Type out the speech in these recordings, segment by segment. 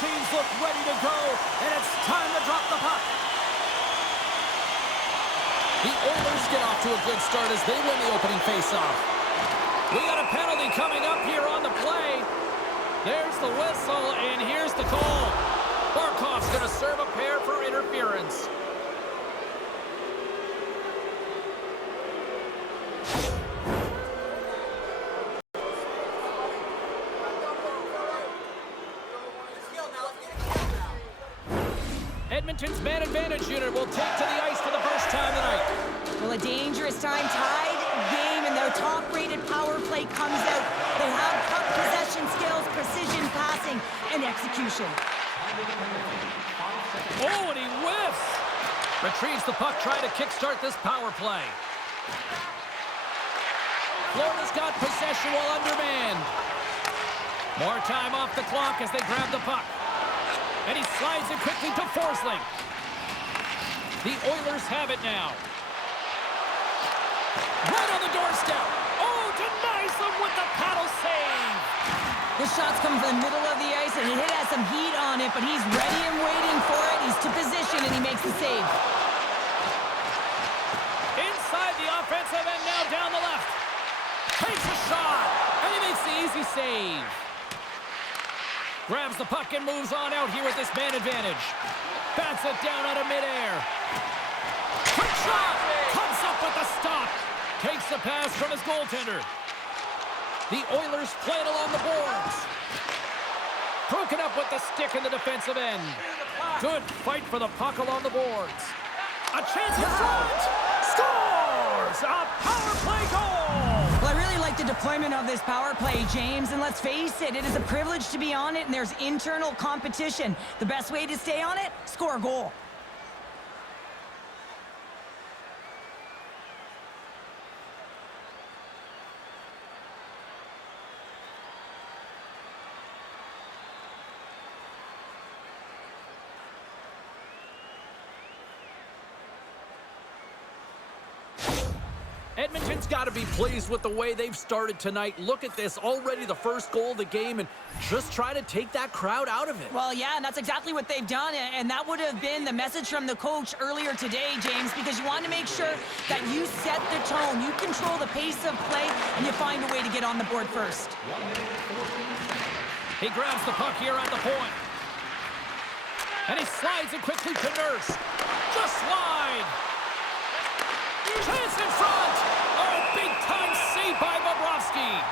teams look ready to go, and it's time to drop the puck. The Oilers get off to a good start as they win the opening faceoff. We got a penalty coming up here on the play. There's the whistle, and here's the call. Barkov's going to serve a pair for interference. Edmonton's man advantage unit will take to the ice for the first time tonight. Well, a dangerous time, tied game, and their top-rated power play comes out. They have puck possession skills, precision passing, and execution. Oh, and he whiffs! Retrieves the puck, trying to kickstart this power play. Florida's got possession while undermanned. More time off the clock as they grab the puck. And he slides it quickly to Forsling. The Oilers have it now. Right on the doorstep. Oh, denies them with the paddle save. The shot's coming from the middle of the ice, and it has some heat on it, but he's ready and waiting for it. He's to position, and he makes the save. Inside the offensive end now down the left. Takes a shot, and he makes the easy save. Grabs the puck and moves on out here with this man advantage. Bats it down out of midair. Quick shot! Comes up with the stop. Takes the pass from his goaltender. The Oilers play it along the boards. Broken up with the stick in the defensive end. Good fight for the puck along the boards. A chance in front! Scores! A power play goal! Well, I really like the deployment of this power play, James, and let's face it, it is a privilege to be on it, and there's internal competition. The best way to stay on it? Score a goal. Edmonton's got to be pleased with the way they've started tonight. Look at this, already the first goal of the game, and just try to take that crowd out of it. Well, yeah, and that's exactly what they've done, and that would have been the message from the coach earlier today, James, because you want to make sure that you set the tone, you control the pace of play, and you find a way to get on the board first. He grabs the puck here at the point. And he slides it quickly to Nurse. Just wide. Chance in front! Oh, big-time save by Bobrovsky.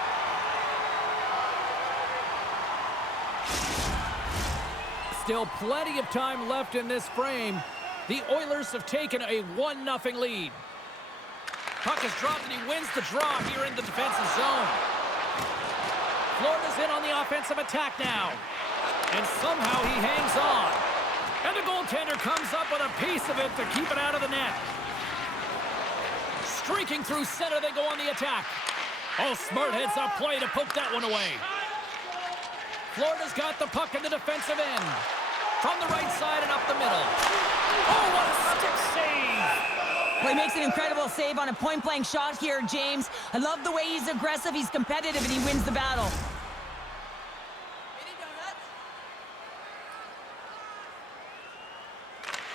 Still plenty of time left in this frame. The Oilers have taken a 1-0 lead. Puck is dropped and he wins the draw here in the defensive zone. Florida's in on the offensive attack now. And somehow he hangs on. And the goaltender comes up with a piece of it to keep it out of the net. Streaking through center, they go on the attack. Oh, smart heads-up play to poke that one away. Florida's got the puck in the defensive end. From the right side and up the middle. Oh, what a stick save! Well, he makes an incredible save on a point-blank shot here, James. I love the way he's aggressive, he's competitive, and he wins the battle.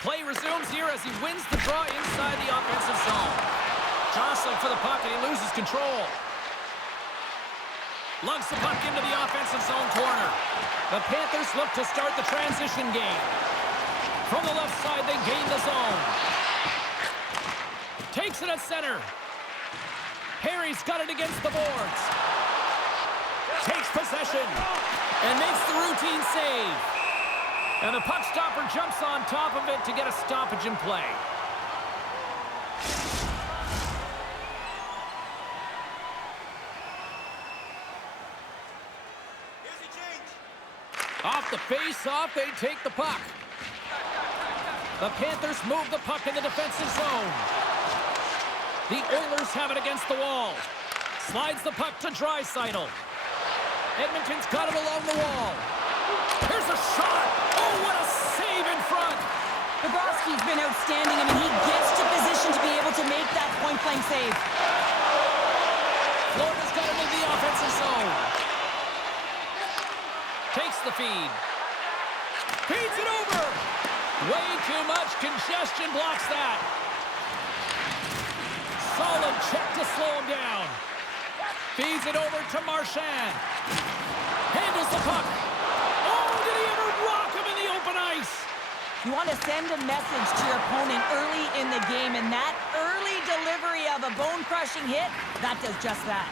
Play resumes here as he wins the draw inside the offensive zone. Jostling for the puck, and he loses control. Lugs the puck into the offensive zone corner. The Panthers look to start the transition game. From the left side, they gain the zone. Takes it at center. Harry's got it against the boards. Takes possession and makes the routine save. And the puck stopper jumps on top of it to get a stoppage in play. Off the face-off, they take the puck. The Panthers move the puck in the defensive zone. The Oilers have it against the wall. Slides the puck to Draisaitl. Edmonton's got it along the wall. Here's a shot. Oh, what a save in front. Bobrovsky's been outstanding. I mean, he gets to position to be able to make that point-blank save. Florida's got it in the offensive zone. Takes the feed. Feeds it over. Way too much congestion blocks that. Solid check to slow him down. Feeds it over to Marchand. Handles the puck. Oh, did he ever rock him in the open ice? You want to send a message to your opponent early in the game, and that early delivery of a bone-crushing hit, that does just that.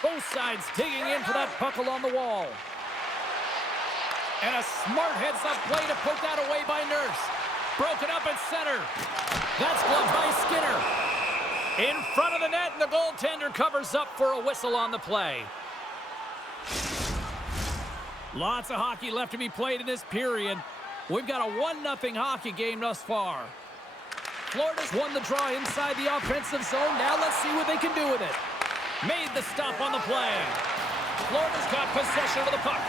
Both sides digging in for that puck along the wall. And a smart heads-up play to poke that away by Nurse. Broken up at center. That's gloved by Skinner. In front of the net, and the goaltender covers up for a whistle on the play. Lots of hockey left to be played in this period. We've got a 1-0 hockey game thus far. Florida's won the draw inside the offensive zone. Now let's see what they can do with it. Made the stop on the play. Florida's got possession of the puck.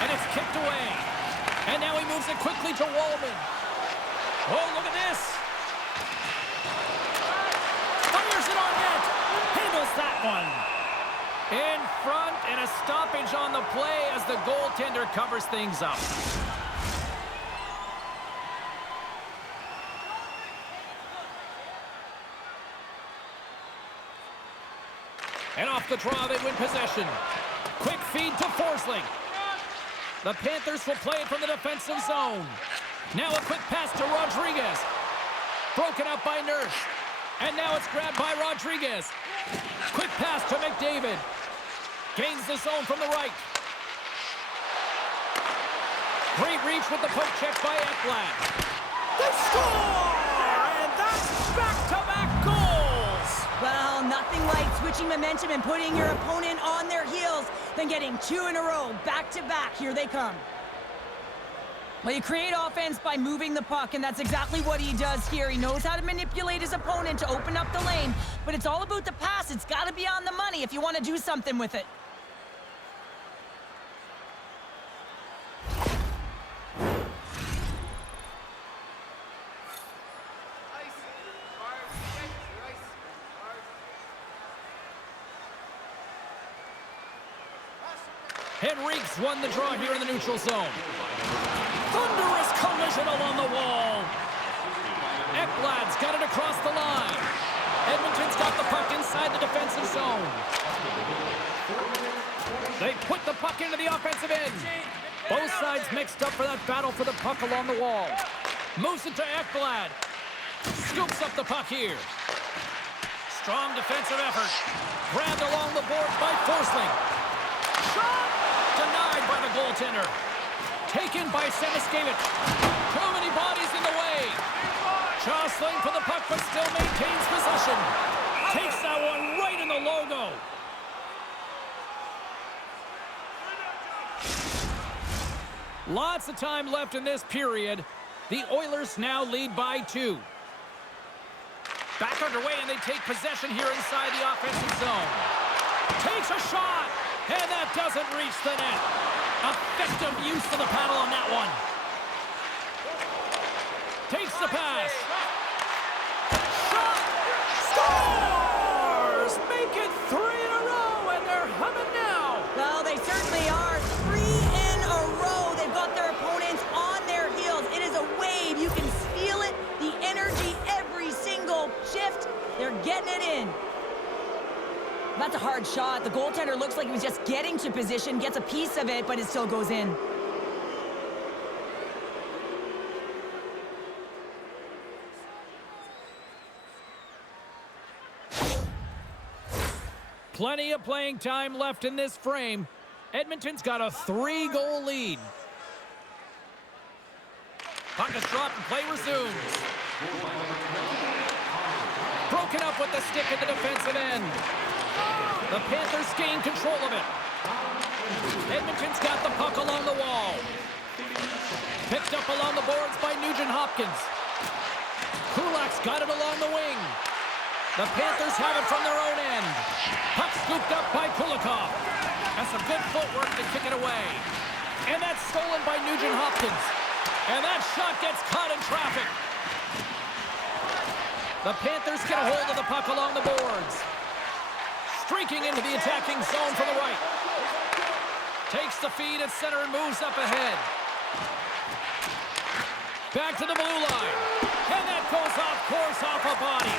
And it's kicked away. And now he moves it quickly to Wallman. Oh, look at this. Fires it on net. Handles that one. In front, and a stoppage on the play as the goaltender covers things up. And off the draw, they win possession. Quick feed to Forsling. The Panthers will play it from the defensive zone. Now a quick pass to Rodriguez. Broken up by Nurse. And now it's grabbed by Rodriguez. Quick pass to McDavid. Gains the zone from the right. Great reach with the poke check by Ekblad. They score! And that's back-to-back goals! Well, nothing like switching momentum and putting your opponent on their heels than getting 2 in a row, back-to-back. Here they come. Well, you create offense by moving the puck, and that's exactly what he does here. He knows how to manipulate his opponent to open up the lane, but it's all about the pass. It's got to be on the money if you want to do something with it. Henrique's won the draw here in the neutral zone. Thunderous collision along the wall. Ekblad's got it across the line. Edmonton's got the puck inside the defensive zone. They put the puck into the offensive end. Both sides mixed up for that battle for the puck along the wall. Moves it to Ekblad. Scoops up the puck here. Strong defensive effort. Grabbed along the board by Forsling. Shot! Denied by the goaltender. Taken by Semiskevich. Too many bodies in the way. Jostling for the puck, but still maintains possession. Takes that one right in the logo. Lots of time left in this period. The Oilers now lead by 2. Back underway, and they take possession here inside the offensive zone. Takes a shot, and that doesn't reach the net. Effective use of the paddle on that one. Takes the pass. Shot! Scores! Make it 3 in a row, and they're humming now. Well, they certainly are. 3 in a row. They've got their opponents on their heels. It is a wave. You can feel it. The energy every single shift. They're getting it in. That's a hard shot. The goaltender looks like he was just getting to position, gets a piece of it, but it still goes in. Plenty of playing time left in this frame. Edmonton's got a 3-goal lead. Puck is dropped and play resumes. Broken up with the stick at the defensive end. The Panthers gain control of it. Edmonton's got the puck along the wall. Picked up along the boards by Nugent-Hopkins. Kulak's got it along the wing. The Panthers have it from their own end. Puck scooped up by Kulikov. And some good footwork to kick it away. And that's stolen by Nugent-Hopkins. And that shot gets caught in traffic. The Panthers get a hold of the puck along the boards. Streaking into the attacking zone from the right. Takes the feed at center and moves up ahead. Back to the blue line. And that goes off course off a body.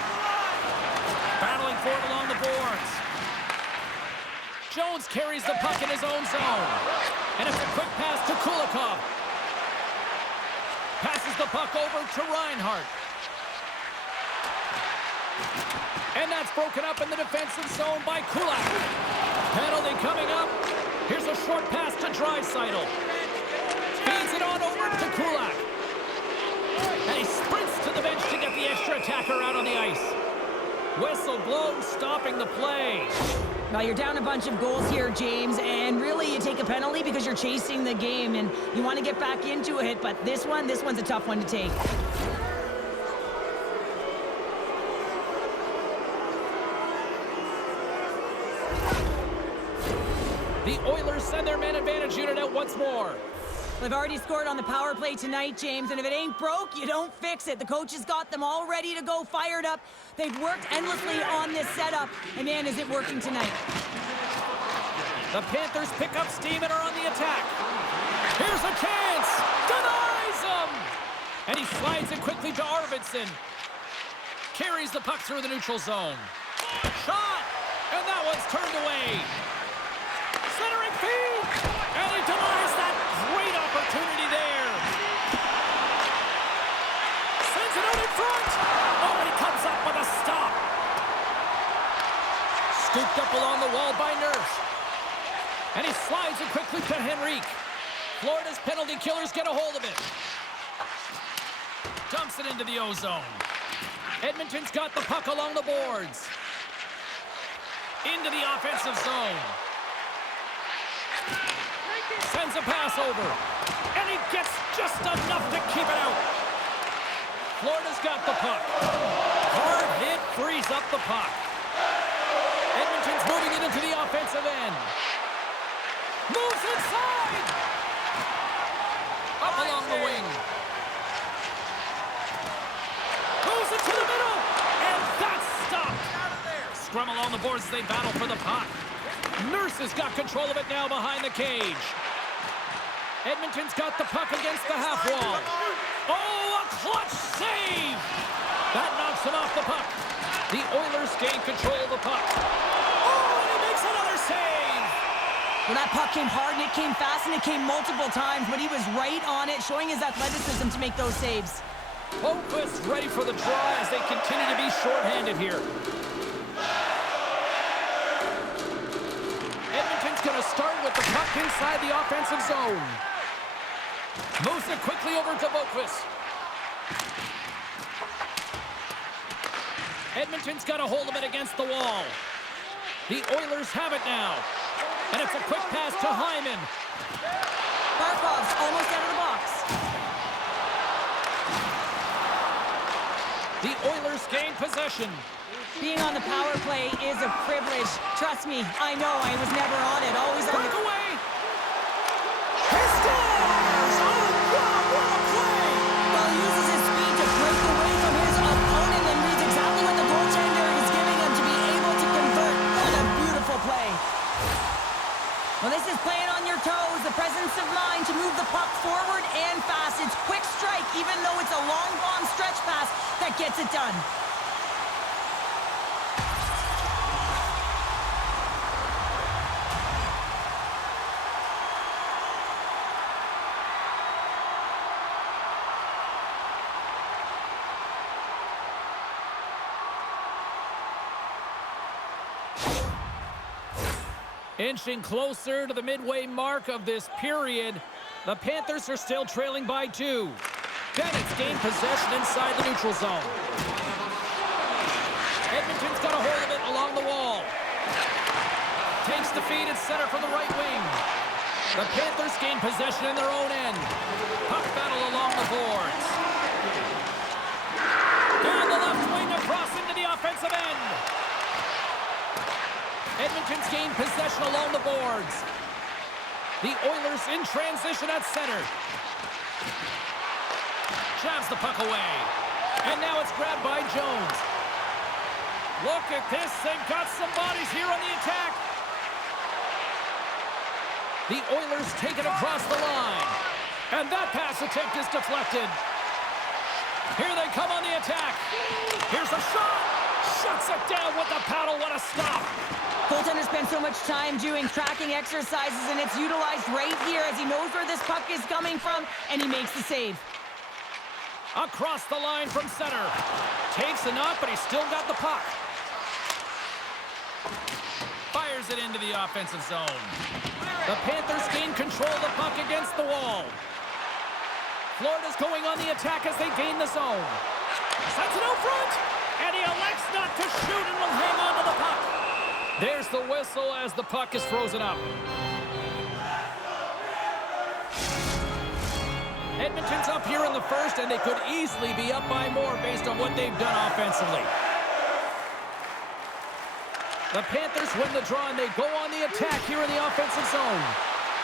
Battling for it along the boards. Jones carries the puck in his own zone. And it's a quick pass to Kulikov. Passes the puck over to Reinhart. And that's broken up in the defensive zone by Kulak. Penalty coming up. Here's a short pass to Draisaitl. Feeds it on over to Kulak. And he sprints to the bench to get the extra attacker out on the ice. Whistle blows, stopping the play. Now you're down a bunch of goals here, James, and really you take a penalty because you're chasing the game and you want to get back into it, but this one's a tough one to take. The Oilers send their man advantage unit out once more. They've already scored on the power play tonight, James, and if it ain't broke, you don't fix it. The coach has got them all ready to go, fired up. They've worked endlessly on this setup, and man, is it working tonight. The Panthers pick up steam and are on the attack. Here's a chance! Denies him! And he slides it quickly to Arvidsson. Carries the puck through the neutral zone. Shot! And that one's turned away. Centering feed! And he denies that great opportunity there. Sends it out in front! Oh, and he comes up with a stop. Scooped up along the wall by Nurse. And he slides it quickly to Henrique. Florida's penalty killers get a hold of it. Dumps it into the O-zone. Edmonton's got the puck along the boards. Into the offensive zone. Sends a pass over. And he gets just enough to keep it out. Florida's got the puck. Hard hit frees up the puck. Edmonton's moving it into the offensive end. Moves inside! Up along the wing. Moves it to the middle! And that's stopped! Scrum along the boards as they battle for the puck. Nurse has got control of it now behind the cage. Edmonton's got the puck against the half wall. Oh, a clutch save! That knocks him off the puck. The Oilers gain control of the puck. Oh, and he makes another save! Well, that puck came hard, and it came fast, and it came multiple times, but he was right on it, showing his athleticism to make those saves. Boquist ready for the draw as they continue to be shorthanded here. Edmonton's going to start with the puck inside the offensive zone. Moves it quickly over to Boquist. Edmonton's got a hold of it against the wall. The Oilers have it now. And it's a quick pass to Hyman. Barkov's almost out of the box. The Oilers gain possession. Being on the power play is a privilege. Trust me, I know I was never on it. Always on the... Breakaway! He scores! Oh, wow, what a play! Well, he uses his speed to break away from his opponent and reads exactly what the goaltender is giving him to be able to convert. What a beautiful play. Well, this is playing on your toes, the presence of mind to move the puck forward and fast. It's quick strike, even though it's a long bomb stretch pass that gets it done. Inching closer to the midway mark of this period, the Panthers are still trailing by 2. Bennett's gained possession inside the neutral zone. Edmonton's got a hold of it along the wall. Takes the feed at center from the right wing. The Panthers gain possession in their own end. Puck battle along the boards. Down the left wing across into the offensive end. Edmonton's gained possession along the boards. The Oilers in transition at center. Jabs the puck away. And now it's grabbed by Jones. Look at this. They've got some bodies here on the attack. The Oilers take it across the line. And that pass attempt is deflected. Here they come on the attack. Here's a shot. Shuts it down with the paddle. What a stop. Goaltender spends so much time doing tracking exercises, and it's utilized right here as he knows where this puck is coming from, and he makes the save. Across the line from center. Takes a knock, but he's still got the puck. Fires it into the offensive zone. The Panthers gain control of the puck against the wall. Florida's going on the attack as they gain the zone. Sends it out front, and he elects not to shoot and will hang on to the puck. There's the whistle as the puck is frozen up. Edmonton's up here in the first, and they could easily be up by more based on what they've done offensively. The Panthers win the draw, and they go on the attack here in the offensive zone.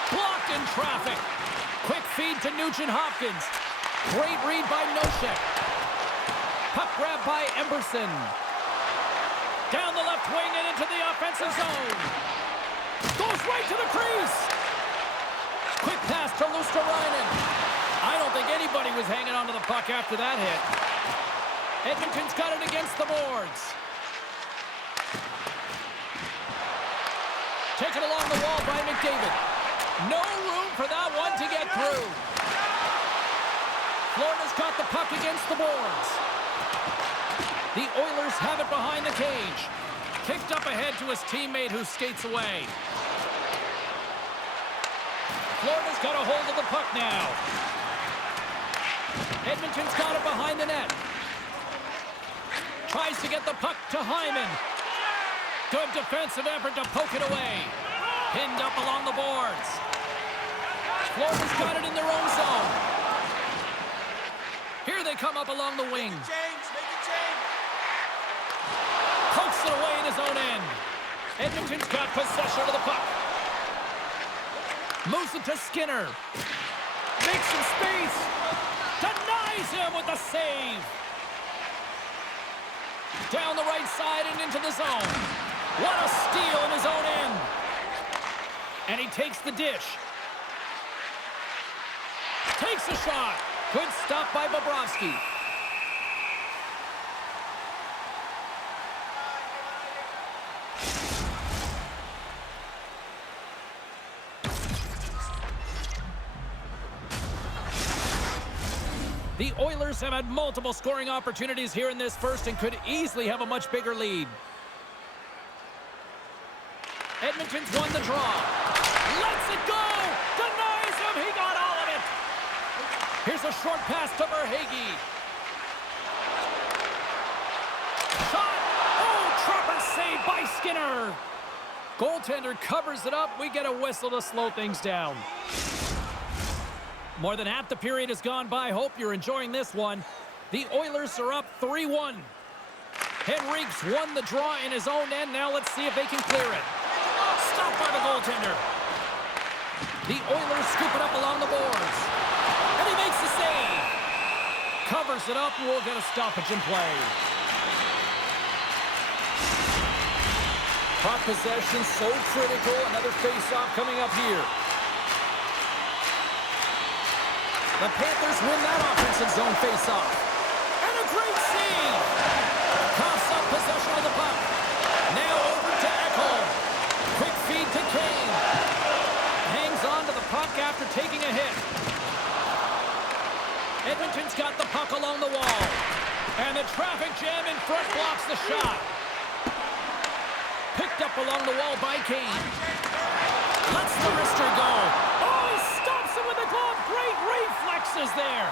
Blocked in traffic. Quick feed to Nugent-Hopkins. Great read by Nosek. Puck grab by Emberson. Down the left wing and into the offensive zone. Goes right to the crease. Quick pass to Luosterainen. I don't think anybody was hanging onto the puck after that hit. Edmonton's got it against the boards. Taken along the wall by McDavid. No room for that one to get through. Florida's got the puck against the boards. The Oilers have it behind the cage. Kicked up ahead to his teammate who skates away. Florida's got a hold of the puck now. Edmonton's got it behind the net. Tries to get the puck to Hyman. Good defensive effort to poke it away. Pinned up along the boards. Florida's got it in their own zone. Here they come up along the wing. Pokes it away in his own end. Edmonton's got possession of the puck. Moves it to Skinner. Makes some space. Denies him with the save. Down the right side and into the zone. What a steal in his own end. And he takes the dish. Takes a shot. Good stop by Bobrovsky. The Oilers have had multiple scoring opportunities here in this first and could easily have a much bigger lead. Edmonton's won the draw. Lets it go! Denies him! He got all of it! Here's a short pass to Verhaeghe. Shot! Oh, trapper save by Skinner! Goaltender covers it up. We get a whistle to slow things down. More than half the period has gone by. Hope you're enjoying this one. The Oilers are up 3-1. Henrique's won the draw in his own end. Now let's see if they can clear it. Stopped by the goaltender. The Oilers scoop it up along the boards. And he makes the save. Covers it up and we'll get a stoppage in play. Puck possession so critical. Another face-off coming up here. The Panthers win that offensive zone face-off. And a great save. Coughs up possession of the puck. Now over to Ekholm. Quick feed to Kane. Hangs on to the puck after taking a hit. Edmonton's got the puck along the wall. And the traffic jam in front blocks the shot. Picked up along the wall by Kane. Lets the wrister go. Oh, he stops him with the glove. Great reflexes there.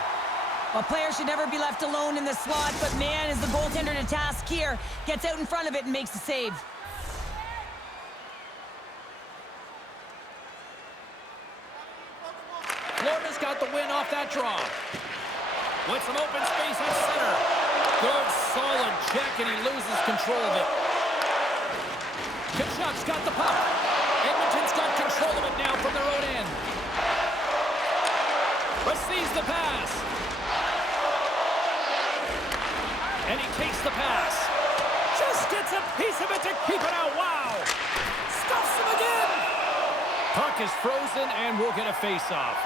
Well, players should never be left alone in the slot, but man, is the goaltender to task here. Gets out in front of it and makes the save. Florida's got the win off that draw. With some open space at center. Good, solid check, and he loses control of it. Kachuk's got the puck. Edmonton's got control of it now from their own end. Receives the pass. And he takes the pass. Just gets a piece of it to keep it out. Wow. Stuffs him again. Puck is frozen, and we'll get a face-off.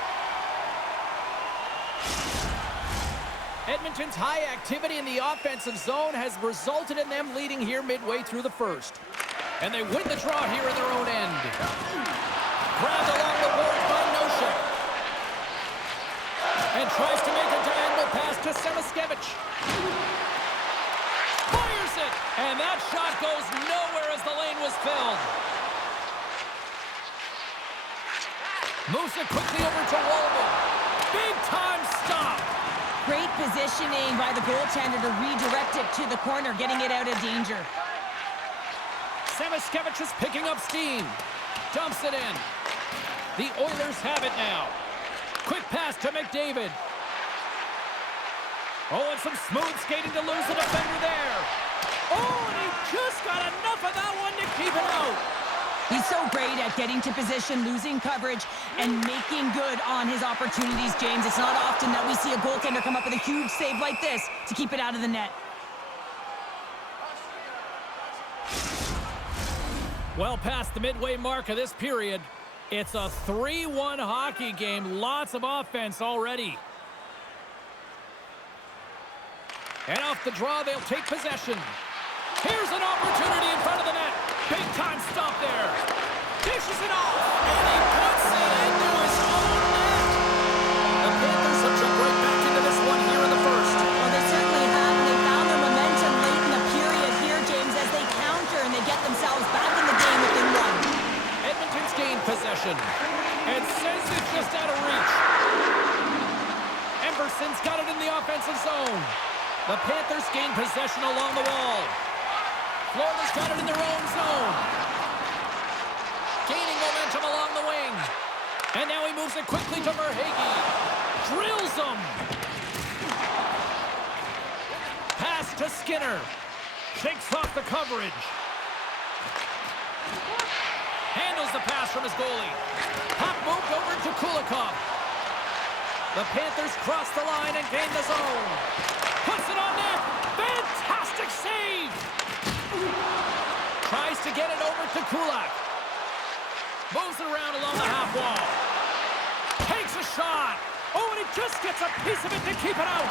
Edmonton's high activity in the offensive zone has resulted in them leading here midway through the first. And they win the draw here in their own end. Grabbed along the boards by Noshek. And tries to make a diagonal pass to Semiskevich. Fires it! And that shot goes nowhere as the lane was filled. Moves it quickly over to Wahlman. Big time stop. Great positioning by the goaltender to redirect it to the corner, getting it out of danger. Semiskevich is picking up steam. Dumps it in. The Oilers have it now. Quick pass to McDavid. Oh, and some smooth skating to lose the defender there. Oh, and he just got enough of that one to keep it out. He's so great at getting to position, losing coverage, and making good on his opportunities, James. It's not often that we see a goaltender come up with a huge save like this to keep it out of the net. Well past the midway mark of this period, it's a 3-1 hockey game. Lots of offense already. And off the draw, they'll take possession. Here's an opportunity in front of the net. Big time stop there. Dishes it off. And he puts it into his own net. The Panthers have jumped right back into this one here in the first. Well, they certainly have, and they found their momentum late in the period here, James, as they counter and they get themselves back in the game within one. Edmonton's gained possession. And says it's just out of reach. Emberson's got it in the offensive zone. The Panthers gain possession along the wall. Florida's got it in their own zone. Gaining momentum along the wing. And now he moves it quickly to Verhaeghe. Drills him. Pass to Skinner. Shakes off the coverage. Handles the pass from his goalie. Puck moved over to Kulikov. The Panthers cross the line and gain the zone. Puts it on net. Fantastic save. Tries to get it over to Kulak. Moves it around along the half wall. Takes a shot. Oh, and he just gets a piece of it to keep it out.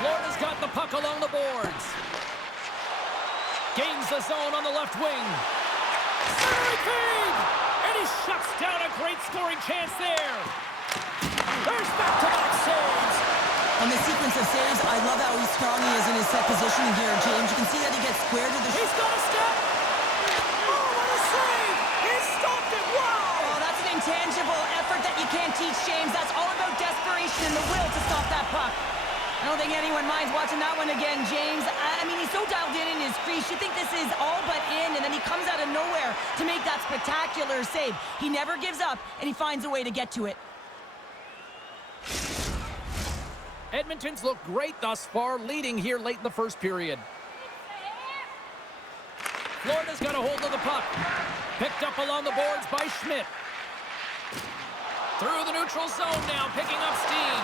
Florida's got the puck along the boards. Gains the zone on the left wing. Centering feed! And he shuts down a great scoring chance there. There's back-to-back saves. On the sequence of saves, I love how strong he is in his set positioning here, James. You can see that he gets squared to the... He's got a step! Oh, what a save! He stopped it! Wow! Oh, that's an intangible effort that you can't teach, James. That's all about desperation and the will to stop that puck. I don't think anyone minds watching that one again, James. I mean, he's so dialed in his crease. You think this is all but in, and then he comes out of nowhere to make that spectacular save. He never gives up, and he finds a way to get to it. Edmonton's looked great thus far, leading here late in the first period. Florida's got a hold of the puck. Picked up along the boards by Schmidt. Through the neutral zone now, picking up steam.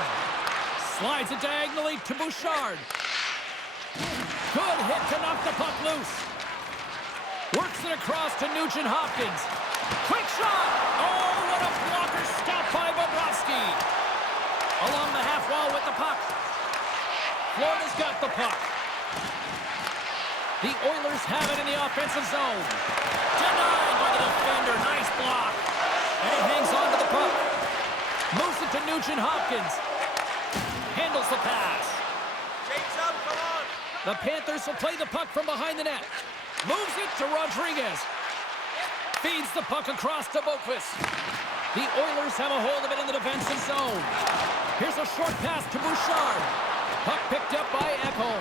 Slides it diagonally to Bouchard. Good hit to knock the puck loose. Works it across to Nugent-Hopkins. Quick shot! Oh, what a blocker stop by Bobrovsky. Along the half wall with the puck. Florida's got the puck. The Oilers have it in the offensive zone. Denied by the defender. Nice block. And he hangs on to the puck. Moves it to Nugent-Hopkins. Handles the pass. James up, come on. The Panthers will play the puck from behind the net. Moves it to Rodriguez. Feeds the puck across to Boqvist. The Oilers have a hold of it in the defensive zone. Here's a short pass to Bouchard. Puck picked up by Ekholm.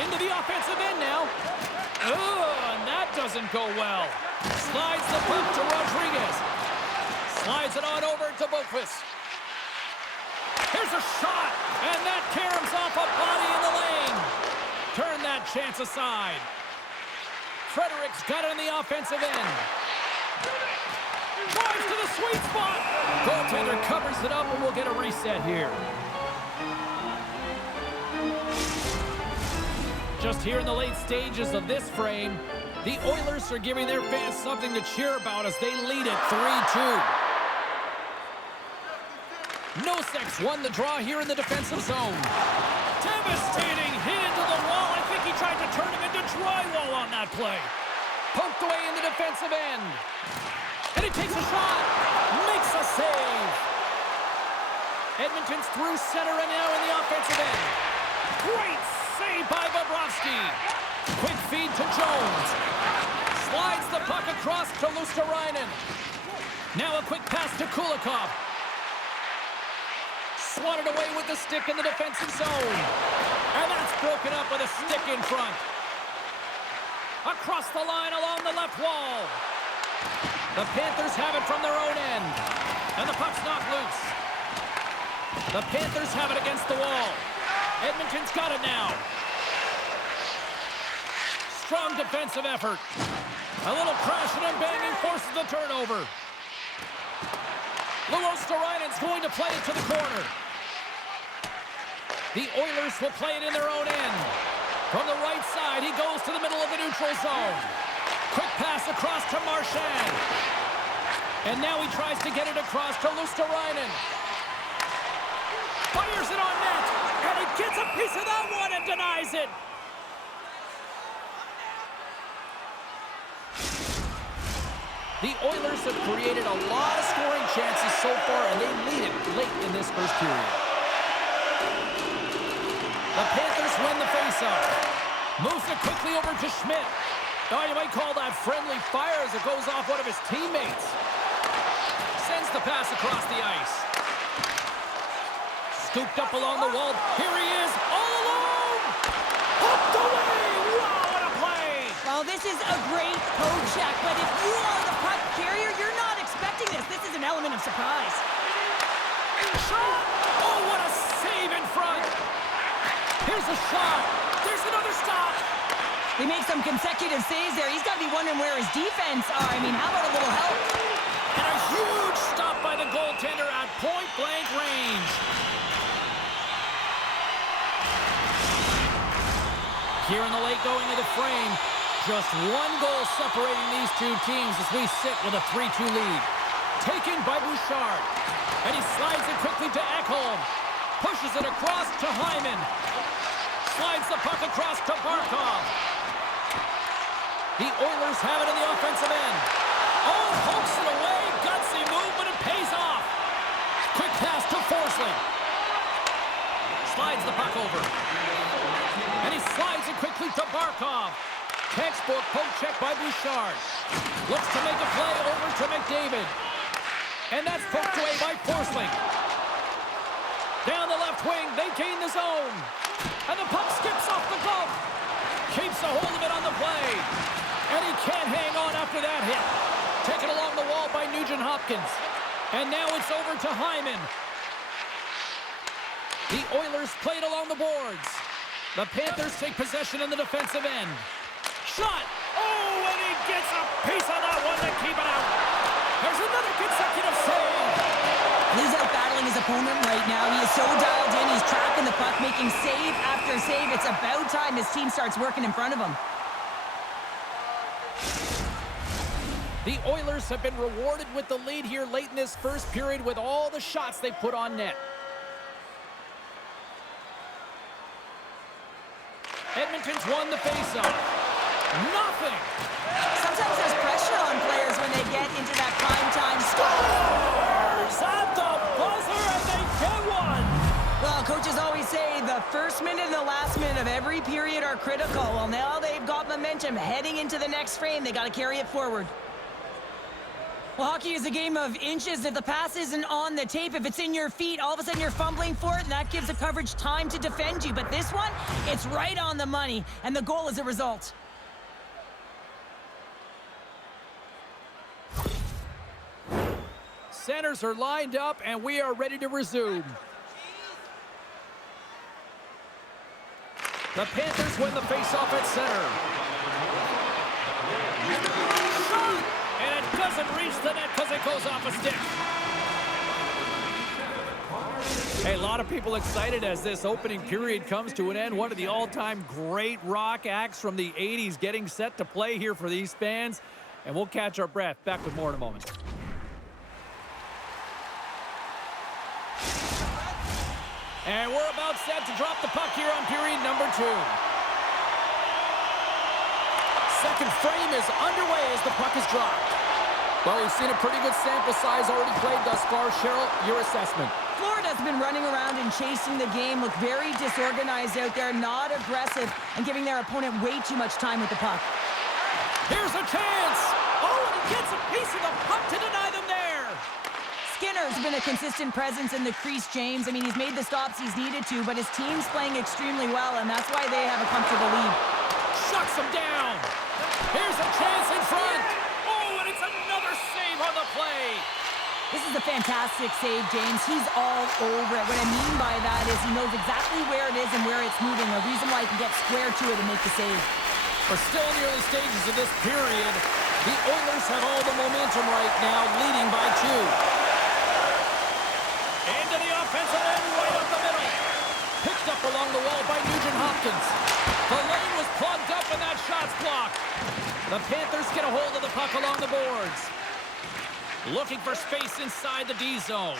Into the offensive end now. Oh, and that doesn't go well. Slides the puck to Rodriguez. Slides it on over to Boqvist. Here's a shot, and that caroms off a body in the lane. Turn that chance aside. Frederic's got it in the offensive end. Drives to the sweet spot. Goaltender covers it up, and we'll get a reset here. Just here in the late stages of this frame, The Oilers are giving their fans something to cheer about as they lead it 3-2. Nosek's won the draw here in the defensive zone. Devastating hit into the wall. I think he tried to turn him into drywall on that play. Poked away in the defensive end. And he takes a shot. Makes a save. Edmonton's through center and now in the offensive end. Great save by Bobrovsky. Quick feed to Jones. Slides the puck across to Luosterainen. Now a quick pass to Kulikov. Swatted away with the stick in the defensive zone. And that's broken up with a stick in front. Across the line along the left wall. The Panthers have it from their own end. And the puck's knocked loose. The Panthers have it against the wall. Edmonton's got it now. Strong defensive effort. A little crashing and banging forces the turnover. Luosterainen's going to play it to the corner. The Oilers will play it in their own end. From the right side, he goes to the middle of the neutral zone. Quick pass across to Marchand. And now he tries to get it across to Luosterainen. Fires it on net. And he gets a piece of that one and denies it. The Oilers have created a lot of scoring chances so far, and they lead it late in this first period. The Panthers win the faceoff. Moves it quickly over to Schmidt. Oh, you might call that friendly fire as it goes off one of his teammates. Sends the pass across the ice. Scooped up along the wall. Here he is, all alone! Hooked away! Wow, what a play! Well, this is a great poke check, but if you are the puck carrier, you're not expecting this. This is an element of surprise. Shot! Oh, what a save in front! Here's a shot. There's another stop. They make some consecutive saves there. He's got to be wondering where his defense are. I mean, how about a little help? And a huge stop by the goaltender at point-blank range. Here in the late going of the frame, just one goal separating these two teams as we sit with a 3-2 lead. Taken by Bouchard. And he slides it quickly to Ekholm. Pushes it across to Hyman. Slides the puck across to Barkov. The Oilers have it in the offensive end. Oh, pokes it away. Gutsy move, but it pays off. Quick pass to Forsling. Slides the puck over. And he slides it quickly to Barkov. Textbook poke check by Bouchard. Looks to make a play over to McDavid. And that's poked away by Forsling. Down the left wing, they gain the zone. And the puck skips off the glove. Keeps a hold of it on the play. And he can't hang on after that hit. Taken along the wall by Nugent-Hopkins. And now it's over to Hyman. The Oilers played along the boards. The Panthers take possession in the defensive end. Shot! Oh, and he gets a piece of that one to keep it out. There's another consecutive save. He's out battling his opponent right now. He is so dialed in. He's tracking the puck, making save after save. It's about time his team starts working in front of him. The Oilers have been rewarded with the lead here late in this first period with all the shots they put on net. Edmonton's won the faceoff. Nothing. Sometimes there's pressure on players when they get into that prime-time score. At the buzzer, and they get one. Well, coaches always say the first minute and the last minute of every period are critical. Well, now they've got momentum heading into the next frame. They got to carry it forward. Well, hockey is a game of inches. If the pass isn't on the tape, if it's in your feet, all of a sudden you're fumbling for it, and that gives the coverage time to defend you. But this one, it's right on the money, and the goal is a result. Centers are lined up, and we are ready to resume. The Panthers win the faceoff at center. Shot! And it doesn't reach the net because it goes off a stick. Hey, a lot of people excited as this opening period comes to an end. One of the all-time great rock acts from the 80s getting set to play here for these fans. And we'll catch our breath. Back with more in a moment. And we're about set to drop the puck here on period number 2. Second frame is underway as the puck is dropped. Well, we've seen a pretty good sample size already played thus far. Cheryl, your assessment. Florida's been running around and chasing the game, look very disorganized out there, not aggressive, and giving their opponent way too much time with the puck. Here's a chance! Oh, and he gets a piece of the puck to deny them there! Skinner's been a consistent presence in the crease, James. I mean, he's made the stops he's needed to, but his team's playing extremely well, and that's why they have a comfortable lead. Shuts him down! Here's a chance in front! Oh, and it's another save on the play! This is a fantastic save, James. He's all over it. What I mean by that is he knows exactly where it is and where it's moving, a reason why he can get square to it and make the save. We're still in the early stages of this period. The Oilers have all the momentum right now, leading by 2. Into the offensive end, right up the middle. Picked up along the wall by Nugent-Hopkins. The lane was plugged up and that shot's blocked. The Panthers get a hold of the puck along the boards. Looking for space inside the D zone.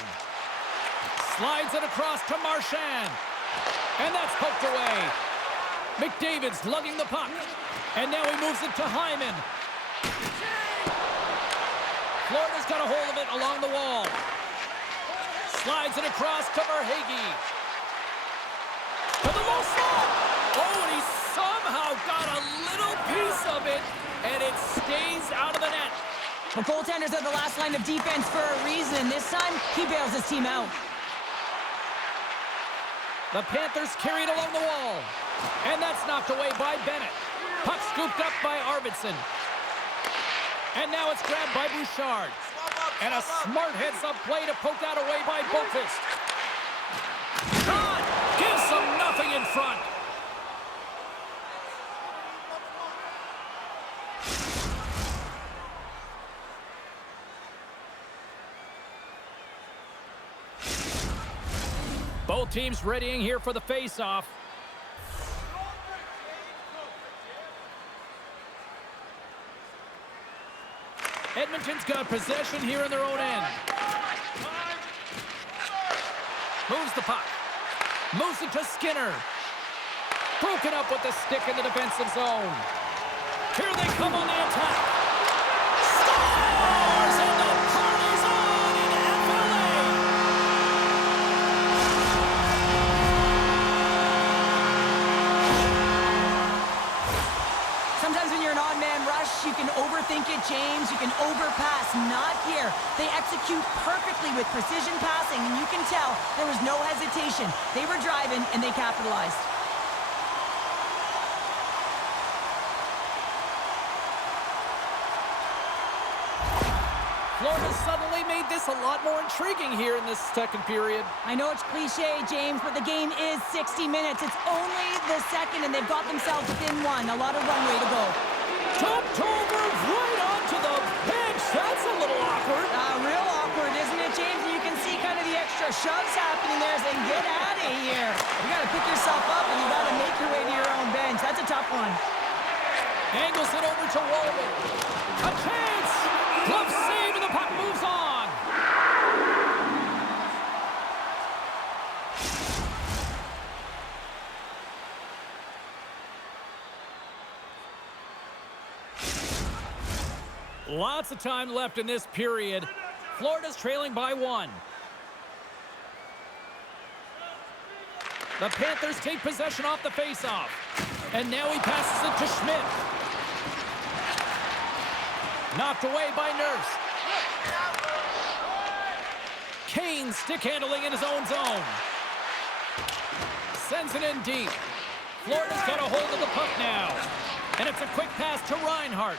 Slides it across to Marchand. And that's poked away. McDavid's lugging the puck. And now he moves it to Hyman. Florida's got a hold of it along the wall. Slides it across to Verhaeghe. To the low slot. Oh, and he somehow got a little piece of it. And it stays out of the net. The goaltenders are the last line of defense for a reason. This time, he bails his team out. The Panthers carried along the wall. And that's knocked away by Bennett. Puck scooped up by Arvidsson. And now it's grabbed by Bouchard. And a smart heads-up play to poke that away by Boqvist. God gives them nothing in front. Both teams readying here for the face-off. Edmonton's got possession here in their own end. Moves the puck. Moves it to Skinner. Broken up with the stick in the defensive zone. Here they come on the attack. Scores! And the party's on in FLA. Sometimes when you're an odd-man rush, you can overthink it, James. You can overpass. Not here. They execute perfectly with precision passing, and you can tell there was no hesitation. They were driving, and they capitalized. Florida suddenly made this a lot more intriguing here in this second period. I know it's cliche, James, but the game is 60 minutes. It's only the second, and they've got themselves within one. A lot of runway to go. Jumped over right onto the bench. That's a little awkward. Real awkward, isn't it, James? And you can see kind of the extra shoves happening there saying, get out of here. You got to pick yourself up, and you got to make your way to your own bench. That's a tough one. Angles it over to Walden. A chance! Glove save, and the puck moves on. Lots of time left in this period. Florida's trailing by 1. The Panthers take possession off the faceoff. And now he passes it to Schmidt. Knocked away by Nurse. Kane stick handling in his own zone. Sends it in deep. Florida's got a hold of the puck now. And it's a quick pass to Reinhart.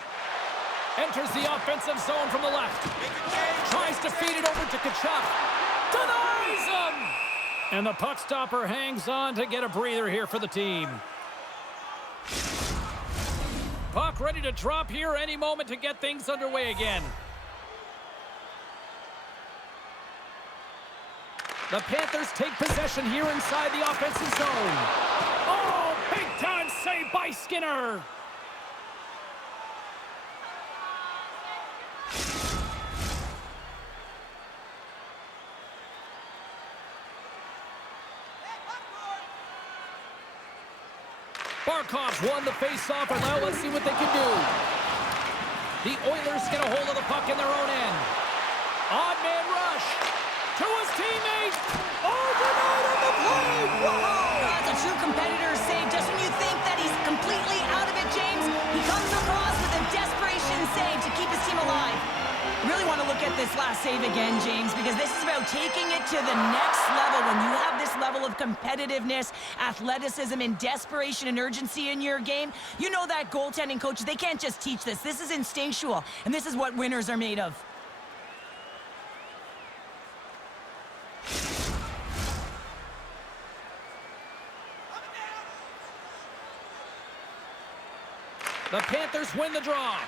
Enters the offensive zone from the left. Tries to feed it over to Tkachuk. Denies him! And the puck stopper hangs on to get a breather here for the team. Puck ready to drop here any moment to get things underway again. The Panthers take possession here inside the offensive zone. Oh, big-time save by Skinner. Barkov's won the face-off, and now let's see what they can do. The Oilers get a hold of the puck in their own end. Odd man rush to his teammate. Overnight on the play. Whoa! That's a true competitor's save. Just when you think that he's completely out of it, James, he comes across with a desperation save to keep his team alive. I really want to look at this last save again, James, because this is about taking it to the next level. When you have this level of competitiveness, athleticism, and desperation and urgency in your game, you know that goaltending coaches, they can't just teach this. This is instinctual, and this is what winners are made of. The Panthers win the draw.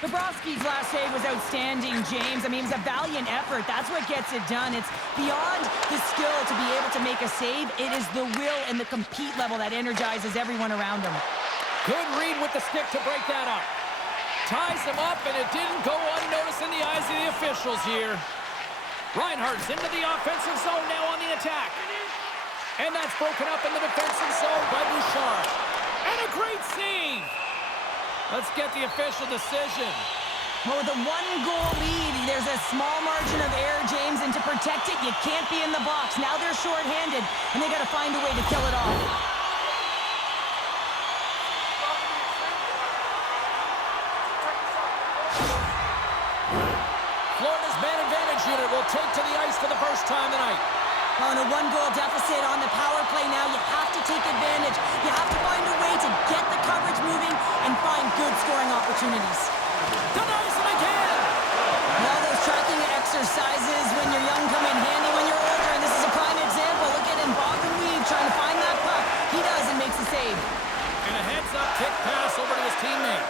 Bobrovsky's last save was outstanding, James. I mean, it was a valiant effort. That's what gets it done. It's beyond the skill to be able to make a save. It is the will and the compete level that energizes everyone around him. Good read with the stick to break that up. Ties him up, and it didn't go unnoticed in the eyes of the officials here. Reinhardt's into the offensive zone now on the attack. And that's broken up in the defensive zone by Bouchard. And a great save. Let's get the official decision. Well, with a one-goal lead, there's a small margin of error, James, and to protect it, you can't be in the box. Now they're short-handed, and they got to find a way to kill it off. Florida's man advantage unit will take to the ice for the first time tonight. On a one-goal deficit on the power play now, you have to take advantage. You have to find a way to get the coverage moving and find good scoring opportunities. Denies him again! Now those tracking exercises when you're young come in handy when you're older, and this is a prime example. Look at him bob and weave trying to find that puck. He does and makes a save. And a heads-up kick pass over to his teammate.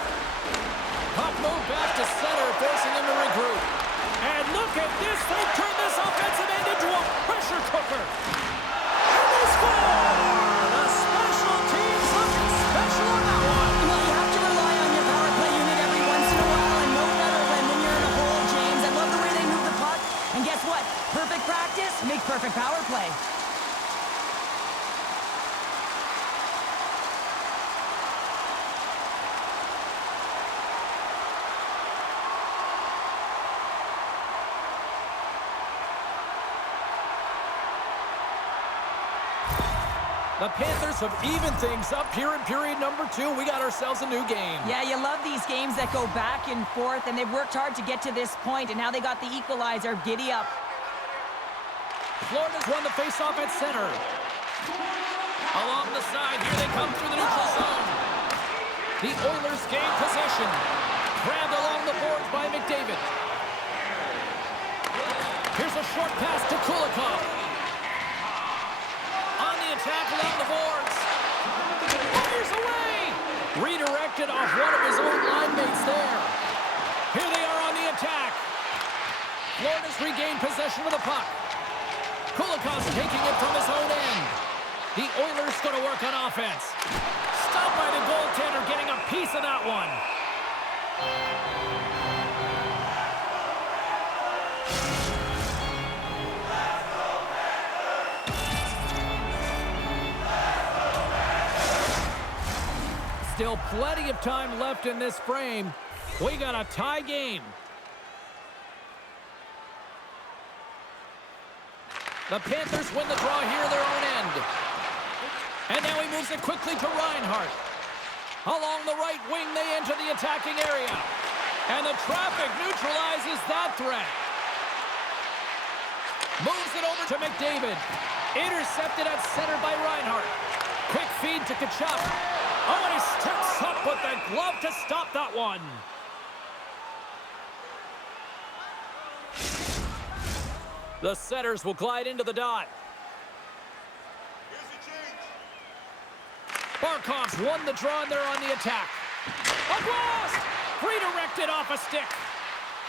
Puck moved back to center, forcing him to regroup. And look at this. They turn this offensive end into a pressure cooker. And they score! The special teams looking special on that one. Well, you have to rely on your power play unit every once in a while, and no better when you're in a hole, James. I love the way they move the puck. And guess what? Perfect practice makes perfect power play. The Panthers have evened things up here in period number 2. We got ourselves a new game. Yeah, you love these games that go back and forth, and they've worked hard to get to this point, and now they got the equalizer. Giddy up. Florida's won the faceoff at center. Along the side, here they come through the neutral zone. The Oilers gain possession. Grabbed along the boards by McDavid. Here's a short pass to Kulikov. On the attack along the boards. Fires away! Redirected off one of his own line mates there. Here they are on the attack. Florida's regained possession of the puck. Kulikov's taking it from his own end. The Oilers going to work on offense. Stopped by the goaltender, getting a piece of that one. Still plenty of time left in this frame. We got a tie game. The Panthers win the draw here in their own end. And now he moves it quickly to Reinhardt. Along the right wing, they enter the attacking area. And the traffic neutralizes that threat. Moves it over to McDavid. Intercepted at center by Reinhardt. Quick feed to Kachuk. Oh, and he steps up with the glove to stop that one. The setters will glide into the dot. Barkov's won the draw, and they're on the attack. A blast! Redirected off a stick.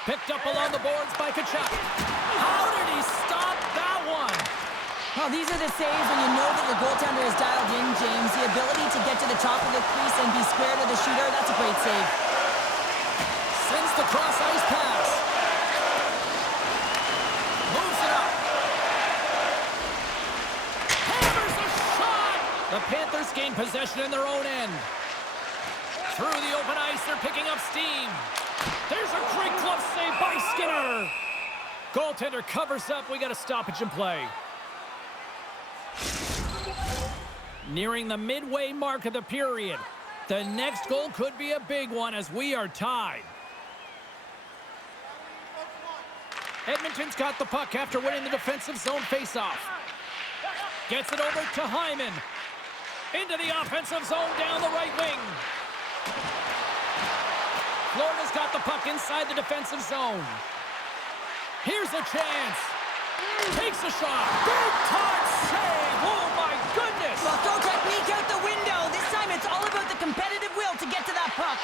Picked up along the boards by Kachuk. How did he stop that one? Well, these are the saves when you know that your goaltender is dialed in, James. The ability to get to the top of the crease and be square to the shooter, that's a great save. Sends the cross-ice pass. Moves it up. Hammers a shot! The Panthers gain possession in their own end. Through the open ice, they're picking up steam. There's a great glove save by Skinner. Goaltender covers up. We got a stoppage in play. Nearing the midway mark of the period. The next goal could be a big one as we are tied. Edmonton's got the puck after winning the defensive zone faceoff. Gets it over to Hyman. Into the offensive zone down the right wing. Florida's got the puck inside the defensive zone. Here's a chance. Takes a shot. Big time save. Oh, my goodness. Well, throw technique out the window. This time it's all about the competitive will to get to that puck.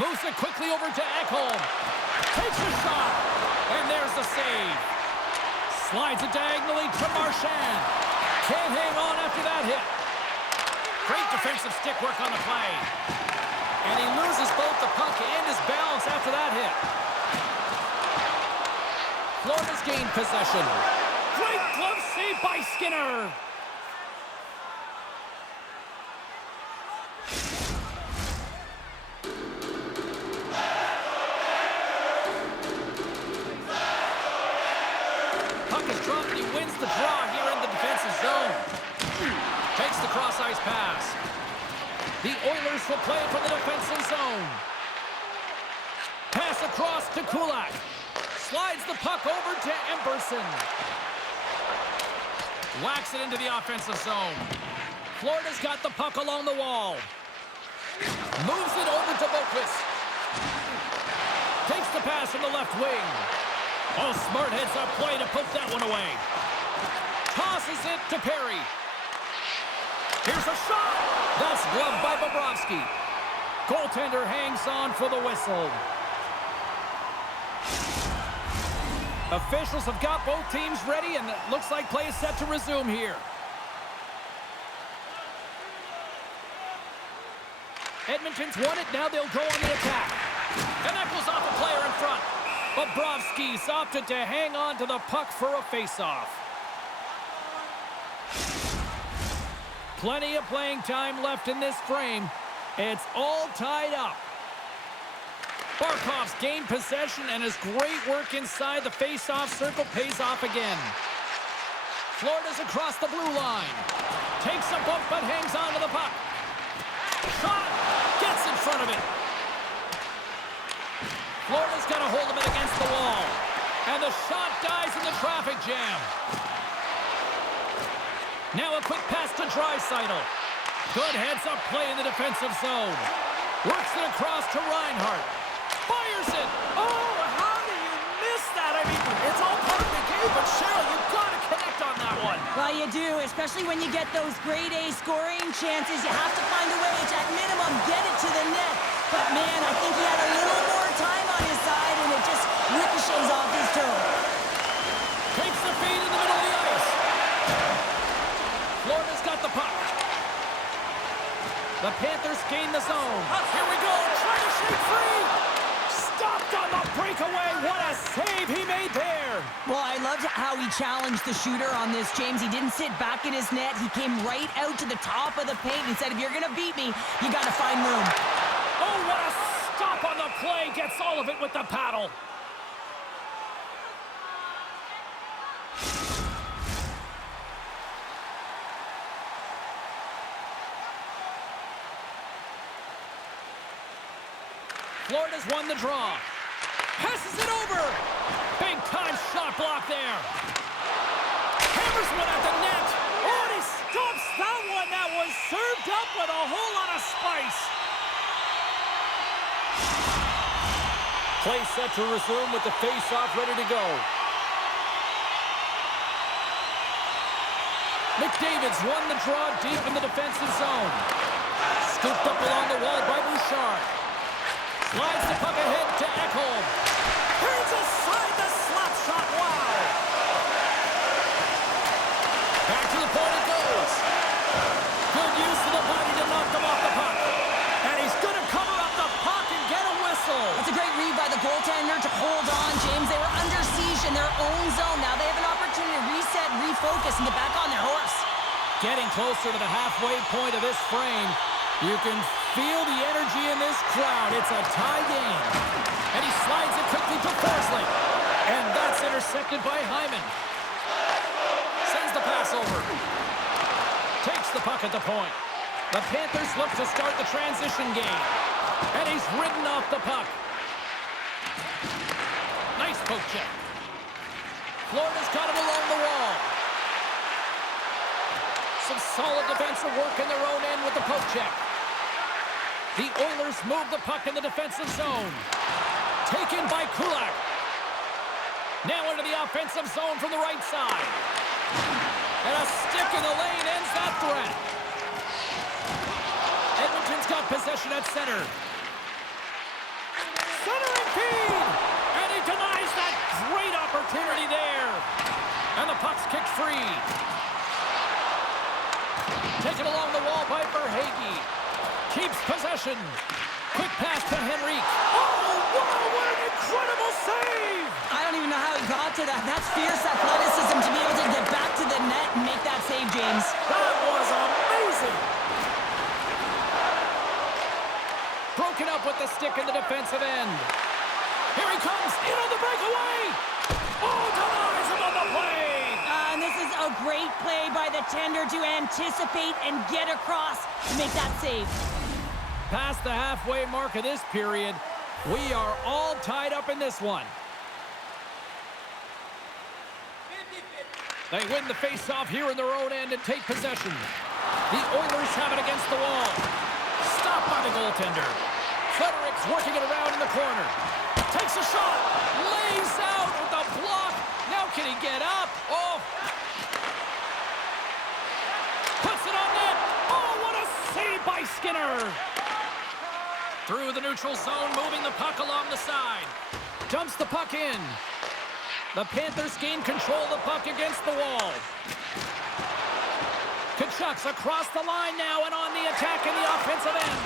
Moves it quickly over to Ekholm. Takes a shot. And there's the save. Slides it diagonally to Marchand. Can't hang on after that hit. Great defensive stick work on the play. And he loses both the puck and his balance after that hit. Florida's gained possession. Great glove save by Skinner. Puck is dropped and he wins the draw here in the defensive zone. Takes the cross-ice pass. The Oilers will play from the defensive zone. Pass across to Kulak. Slides the puck over to Emberson. Whacks it into the offensive zone. Florida's got the puck along the wall. Moves it over to Boquist. Takes the pass from the left wing. Oh, smart heads-up play to put that one away. Tosses it to Perry. Here's a shot. That's gloved by Bobrovsky. Goaltender hangs on for the whistle. Officials have got both teams ready, and it looks like play is set to resume here. Edmonton's won it. Now they'll go on the attack. And that goes off a player in front. Bobrovsky's opted to hang on to the puck for a face-off. Plenty of playing time left in this frame. It's all tied up. Barkov's gained possession, and his great work inside the face-off circle pays off again. Florida's across the blue line. Takes a bump, but hangs on to the puck. Shot! Gets in front of it. Florida's got a hold of it against the wall. And the shot dies in the traffic jam. Now a quick pass to Draisaitl. Good heads-up play in the defensive zone. Works it across to Reinhart. Fires it! Oh, how do you miss that? I mean, it's all part of the game, but Cheryl, you've got to connect on that one. Well, you do, especially when you get those grade A scoring chances. You have to find a way to, at minimum, get it to the net. But, man, I think he had a little more time on his side, and it just ricochets off his toe. Takes the feed in the middle of the ice. Florida's got the puck. The Panthers gain the zone. Here we go, trying to shoot free. Stopped on the breakaway. What a save he made there. Well, I loved how he challenged the shooter on this, James. He didn't sit back in his net. He came right out to the top of the paint and said, if you're going to beat me, you got to find room. Oh, what a stop on the play. Gets all of it with the paddle. Florida's won the draw. Passes it over. Big time shot block there. Hammers one at the net. Oh, and he stops that one. That was served up with a whole lot of spice. Play set to resume with the face-off ready to go. McDavid's won the draw deep in the defensive zone. Scooped up along the wall by Bouchard. Slides the puck ahead to Ekholm. Turns aside the slap shot. Wow! focus and get back on their horse. Getting closer to the halfway point of this frame. You can feel the energy in this crowd. It's a tie game. And he slides it quickly to Forsling. And that's intercepted by Hyman. Sends the pass over. Takes the puck at the point. The Panthers look to start the transition game. And he's ridden off the puck. Nice poke check. Florida's got it along the wall. Some solid defensive work in their own end with the poke check. The Oilers move the puck in the defensive zone. Taken by Kulak. Now into the offensive zone from the right side. And a stick in the lane ends that threat. Edmonton's got possession at center. Centering feed! And he denies that great opportunity there. And the puck's kicked free. Taken along the wall by Verhaeghe. Keeps possession. Quick pass to Henrique. Oh, wow, what an incredible save! I don't even know how he got to that. That's fierce athleticism to be able to get back to the net and make that save, James. That was amazing! Broken up with the stick in the defensive end. Here he comes, in on the breakaway! Oh, denies him on the play! And this is a great play by the tender to anticipate and get across to make that save. Past the halfway mark of this period, we are all tied up in this one. They win the face-off here in their own end and take possession. The Oilers have it against the wall. Stopped by the goaltender. Fredericks working it around in the corner. Takes a shot. Lays out with the block. Now can he get up? Oh. Puts it on net. Oh, what a save by Skinner. Through the neutral zone, moving the puck along the side. Dumps the puck in. The Panthers gain control of the puck against the wall. Kachuk's across the line now and on the attack in the offensive end.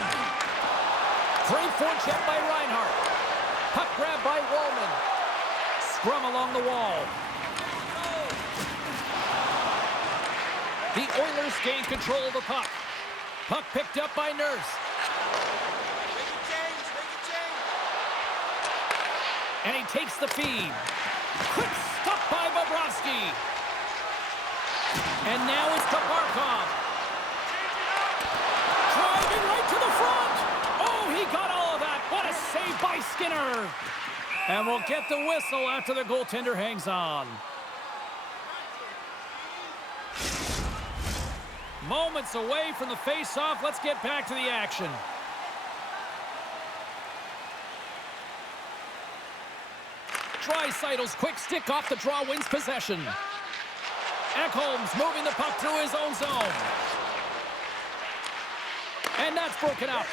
Great forecheck by Reinhart. Puck grab by Wallman. Scrum along the wall. The Oilers gain control of the puck. Puck picked up by Nurse. And he takes the feed. Quick stop by Bobrovsky. And now it's to Barkov. Driving right to the front. Oh, he got all of that. What a save by Skinner. And we'll get the whistle after the goaltender hangs on. Moments away from the face-off. Let's get back to the action. Draisaitl's quick stick off the draw wins possession. Ekholm's moving the puck through his own zone. And that's broken up.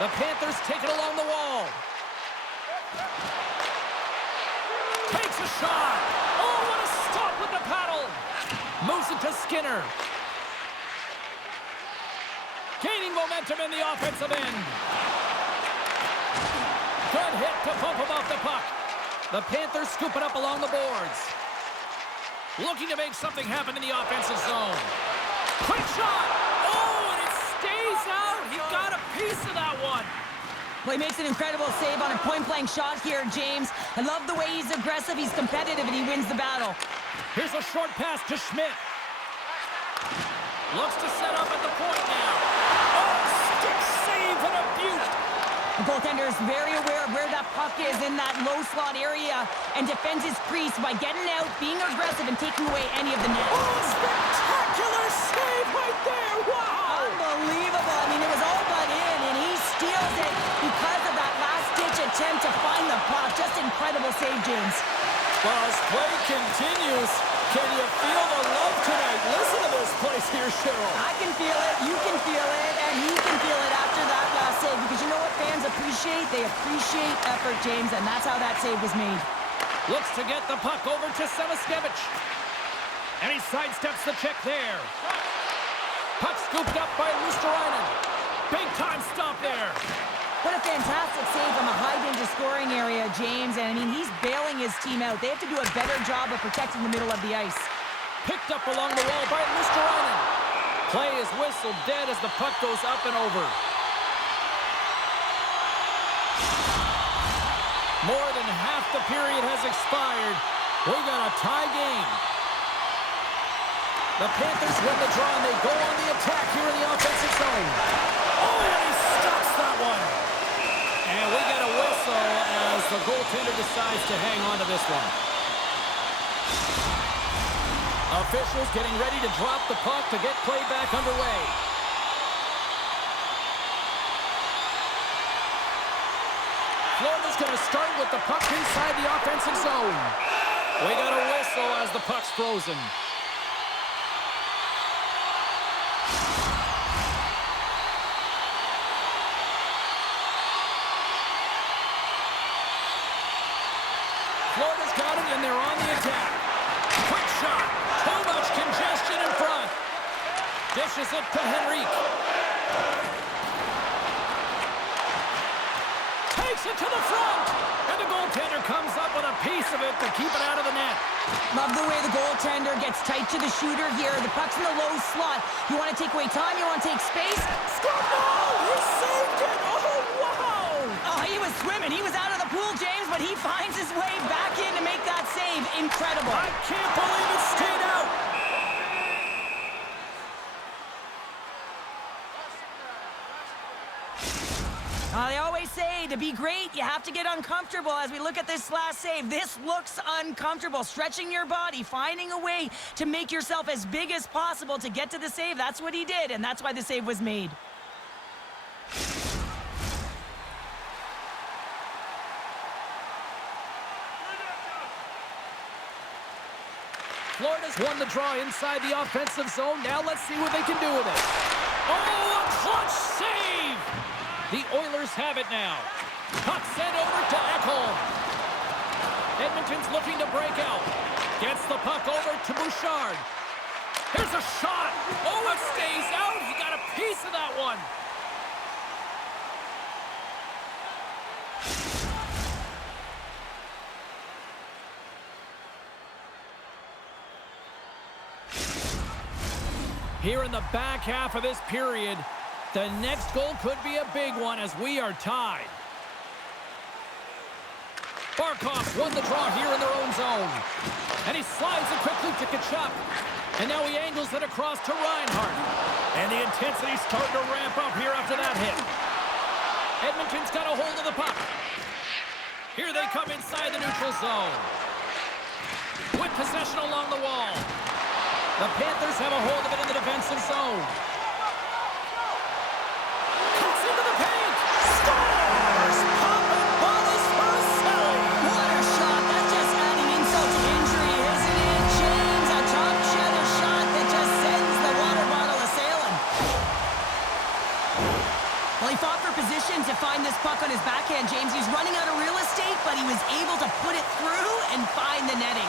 The Panthers take it along the wall. Takes a shot. Oh, what a stop with the paddle. Moves it to Skinner. Gaining momentum in the offensive end. Good hit to bump him off the puck. The Panthers scoop it up along the boards. Looking to make something happen in the offensive zone. Quick shot! Oh, and it stays out! He got a piece of that one. Well, he makes an incredible save on a point-blank shot here, James. I love the way he's aggressive, he's competitive, and he wins the battle. Here's a short pass to Schmidt. Looks to set up at the point now. Oh, stick save and a beaut. The goaltender is very aware of where that puck is in that low slot area and defends his crease by getting out, being aggressive, and taking away any of the net. Oh, spectacular save right there! Wow! Unbelievable. I mean, it was all but in, and he steals it because of that last-ditch attempt to find the puck. Just incredible save, James. Well, as play continues, can you feel the love tonight? Listen to this place here, Cheryl. I can feel it, you can feel it, and he can feel it after that last save, because you know what fans appreciate? They appreciate effort, James, and that's how that save was made. Looks to get the puck over to Samaskevich. And he sidesteps the check there. Puck scooped up by Luosterainen. Big time stop there. What a fantastic save from a high-danger scoring area, James. And, I mean, he's bailing his team out. They have to do a better job of protecting the middle of the ice. Picked up along the wall by Luosterainen. Play is whistled dead as the puck goes up and over. More than half the period has expired. We got a tie game. The Panthers win the draw, and they go on the attack here in the offensive zone. Oh, and he stops that one. And we get a whistle as the goaltender decides to hang on to this one. Officials getting ready to drop the puck to get play back underway. Florida's going to start with the puck inside the offensive zone. We got a whistle as the puck's frozen. Florida's got it, and they're on the attack. Quick shot. Too much congestion in front. Dishes it to Henrique. Takes it to the front. And the goaltender comes up with a piece of it to keep it out of the net. Love the way the goaltender gets tight to the shooter here. The puck's in the low slot. You want to take away time? You want to take space? Score! No! He saved it! Oh, wow! Oh, he was swimming. He was out of the pool, James, but he finds his way back in to make that save. Incredible. I can't believe it stayed out. They always say to be great, you have to get uncomfortable. As we look at this last save, this looks uncomfortable. Stretching your body, finding a way to make yourself as big as possible to get to the save. That's what he did, and that's why the save was made. Florida's won the draw inside the offensive zone. Now let's see what they can do with it. Oh, a clutch save! The Oilers have it now. Puck sent over to Ekholm. Edmonton's looking to break out. Gets the puck over to Bouchard. Here's a shot. Oh, it stays out. He got a piece of that one. Here in the back half of this period, the next goal could be a big one as we are tied. Barkov's won the draw here in their own zone. And he slides it quickly to Tkachuk. And now he angles it across to Reinhart. And the intensity's starting to ramp up here after that hit. Edmonton's got a hold of the puck. Here they come inside the neutral zone. With possession along the wall. The Panthers have a hold of it in the defensive zone. Cuts into the paint. Scores! Papa's Marcelli. What a shot. That's just adding insult to injury, isn't it, James? A top cheddar shot that just sends the water bottle a-sailing. Well, he fought for position to find this puck on his backhand, James. He's running out of real estate, but he was able to put it through and find the netting.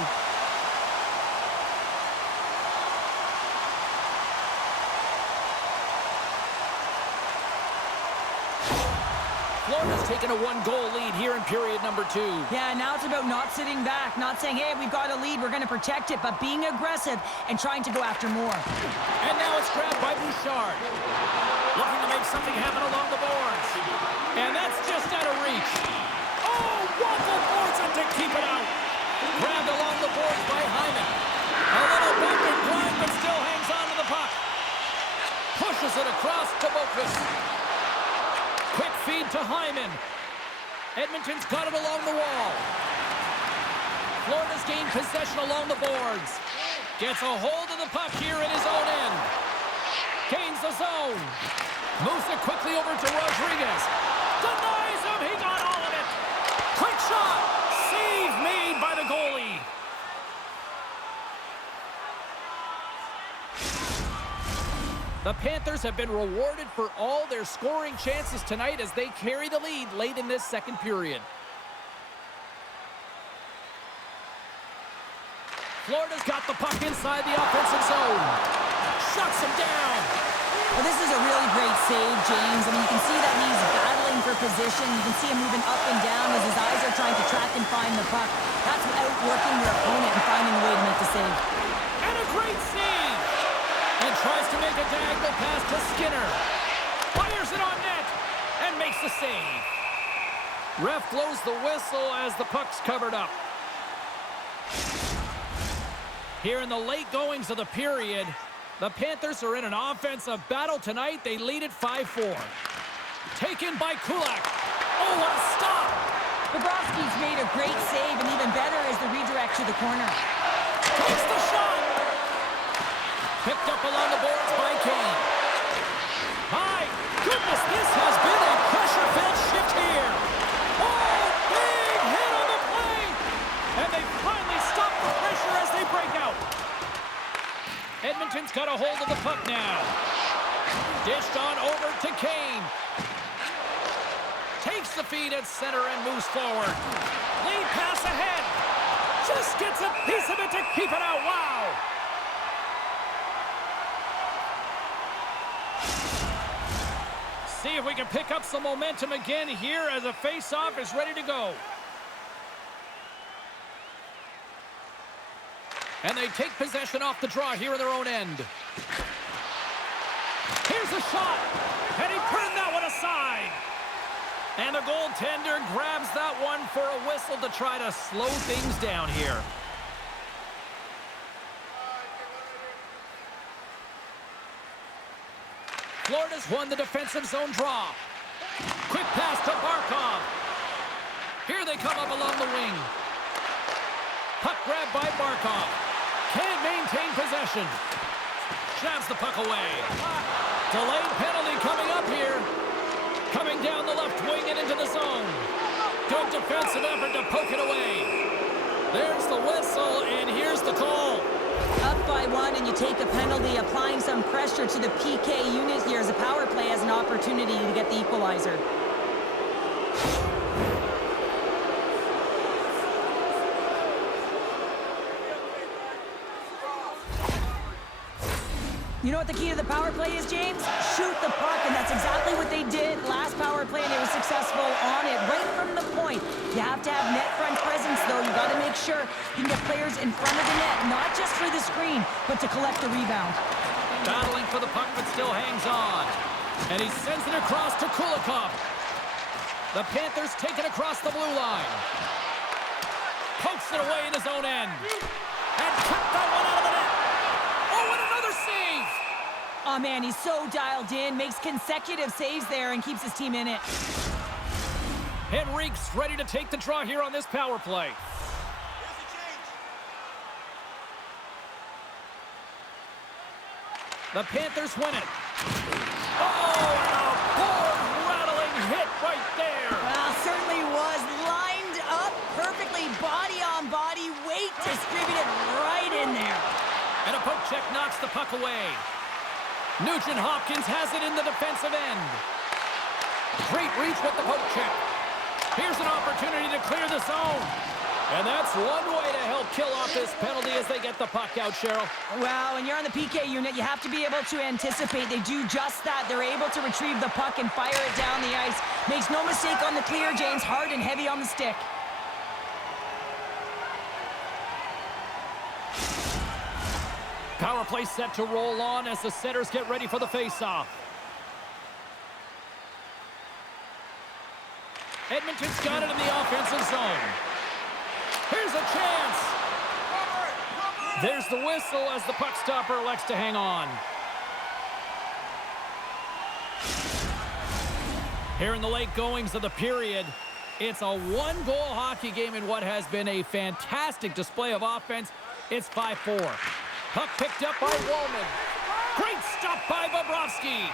Florida's taken a one-goal lead here in period number 2. Yeah, now it's about not sitting back, not saying, hey, we've got a lead, we're going to protect it, but being aggressive and trying to go after more. And now it's grabbed by Bouchard. Looking to make something happen along the boards. And that's just out of reach. Oh, Waffle boards it to keep it out. Grabbed along the boards by Hyman. A little bump and grind, but still hangs on to the puck. Pushes it across to Bokus. Quick feed to Hyman. Edmonton's got it along the wall. Florida's gained possession along the boards. Gets a hold of the puck here in his own end. Gains the zone. Moves it quickly over to Rodriguez. Denies him. He got all of it. Quick shot. Save made by the goalie. The Panthers have been rewarded for all their scoring chances tonight as they carry the lead late in this second period. Florida's got the puck inside the offensive zone. Shuts him down. Well, this is a really great save, James. I mean, you can see that he's battling for position. You can see him moving up and down as his eyes are trying to track and find the puck. That's outworking your opponent and finding a way to make the save. And a Great save! And tries to make a diagonal pass to Skinner. Fires it on net and makes the save. Ref blows the whistle as the puck's covered up. Here in the late goings of the period, the Panthers are in an offensive battle tonight. They lead it 5-4. Taken by Kulak. Oh, what a stop! Bobrovsky's made a great save, and even better is the redirect to the corner. Takes the shot! Picked up along the boards by Kane. My goodness, this has been a pressure-filled shift here. Oh, big hit on the play! And they finally stop the pressure as they break out. Edmonton's got a hold of the puck now. Dished on over to Kane. Takes the feed at center and moves forward. Lead pass ahead. Just gets a piece of it to keep it out. Wow! See if we can pick up some momentum again here as a face-off is ready to go. And they take possession off the draw here in their own end. Here's a shot, and he turned that one aside. And the goaltender grabs that one for a whistle to try to slow things down here. Florida's won the defensive zone draw. Quick pass to Barkov. Here they come up along the wing. Puck grabbed by Barkov. Can't maintain possession. Jabs the puck away. Delayed penalty coming up here. Coming down the left wing and into the zone. Good defensive effort to poke it away. There's the whistle, and here's the call. Up by 1, and you take a penalty, applying some pressure to the PK unit here as a power play has an opportunity to get the equalizer. You know what the key to the power play is, James? Shoot the puck, and that's exactly what they did last power play, and they were successful on it right from the point. You have to have net front presence, though. You got to make sure you can get players in front of the net, not just for the screen, but to collect the rebound. Battling for the puck, but still hangs on. And he sends it across to Kulikov. The Panthers take it across the blue line. Pokes it away in his own end. And kept that one out of the net. Oh, and another save! Oh, man, he's so dialed in, makes consecutive saves there, and keeps his team in it. Henrique's ready to take the draw here on this power play. The Panthers win it. Oh, and a board-rattling hit right there. Well, certainly was lined up perfectly, body on body, weight distributed right in there. And a poke check knocks the puck away. Nugent Hopkins has it in the defensive end. Great reach with the poke check. Here's an opportunity to clear the zone. And that's one way to help kill off this penalty as they get the puck out, Cheryl. Well, when you're on the PK unit, you have to be able to anticipate. They do just that. They're able to retrieve the puck and fire it down the ice. Makes no mistake on the clear, James. Hard and heavy on the stick. Power play set to roll on as the setters get ready for the face-off. Edmonton's got it in the offensive zone. Here's a chance. There's the whistle as the puck stopper elects to hang on. Here in the late goings of the period, it's a one-goal hockey game in what has been a fantastic display of offense. It's 5-4. Puck picked up by Wallman. Great stop by Bobrovsky.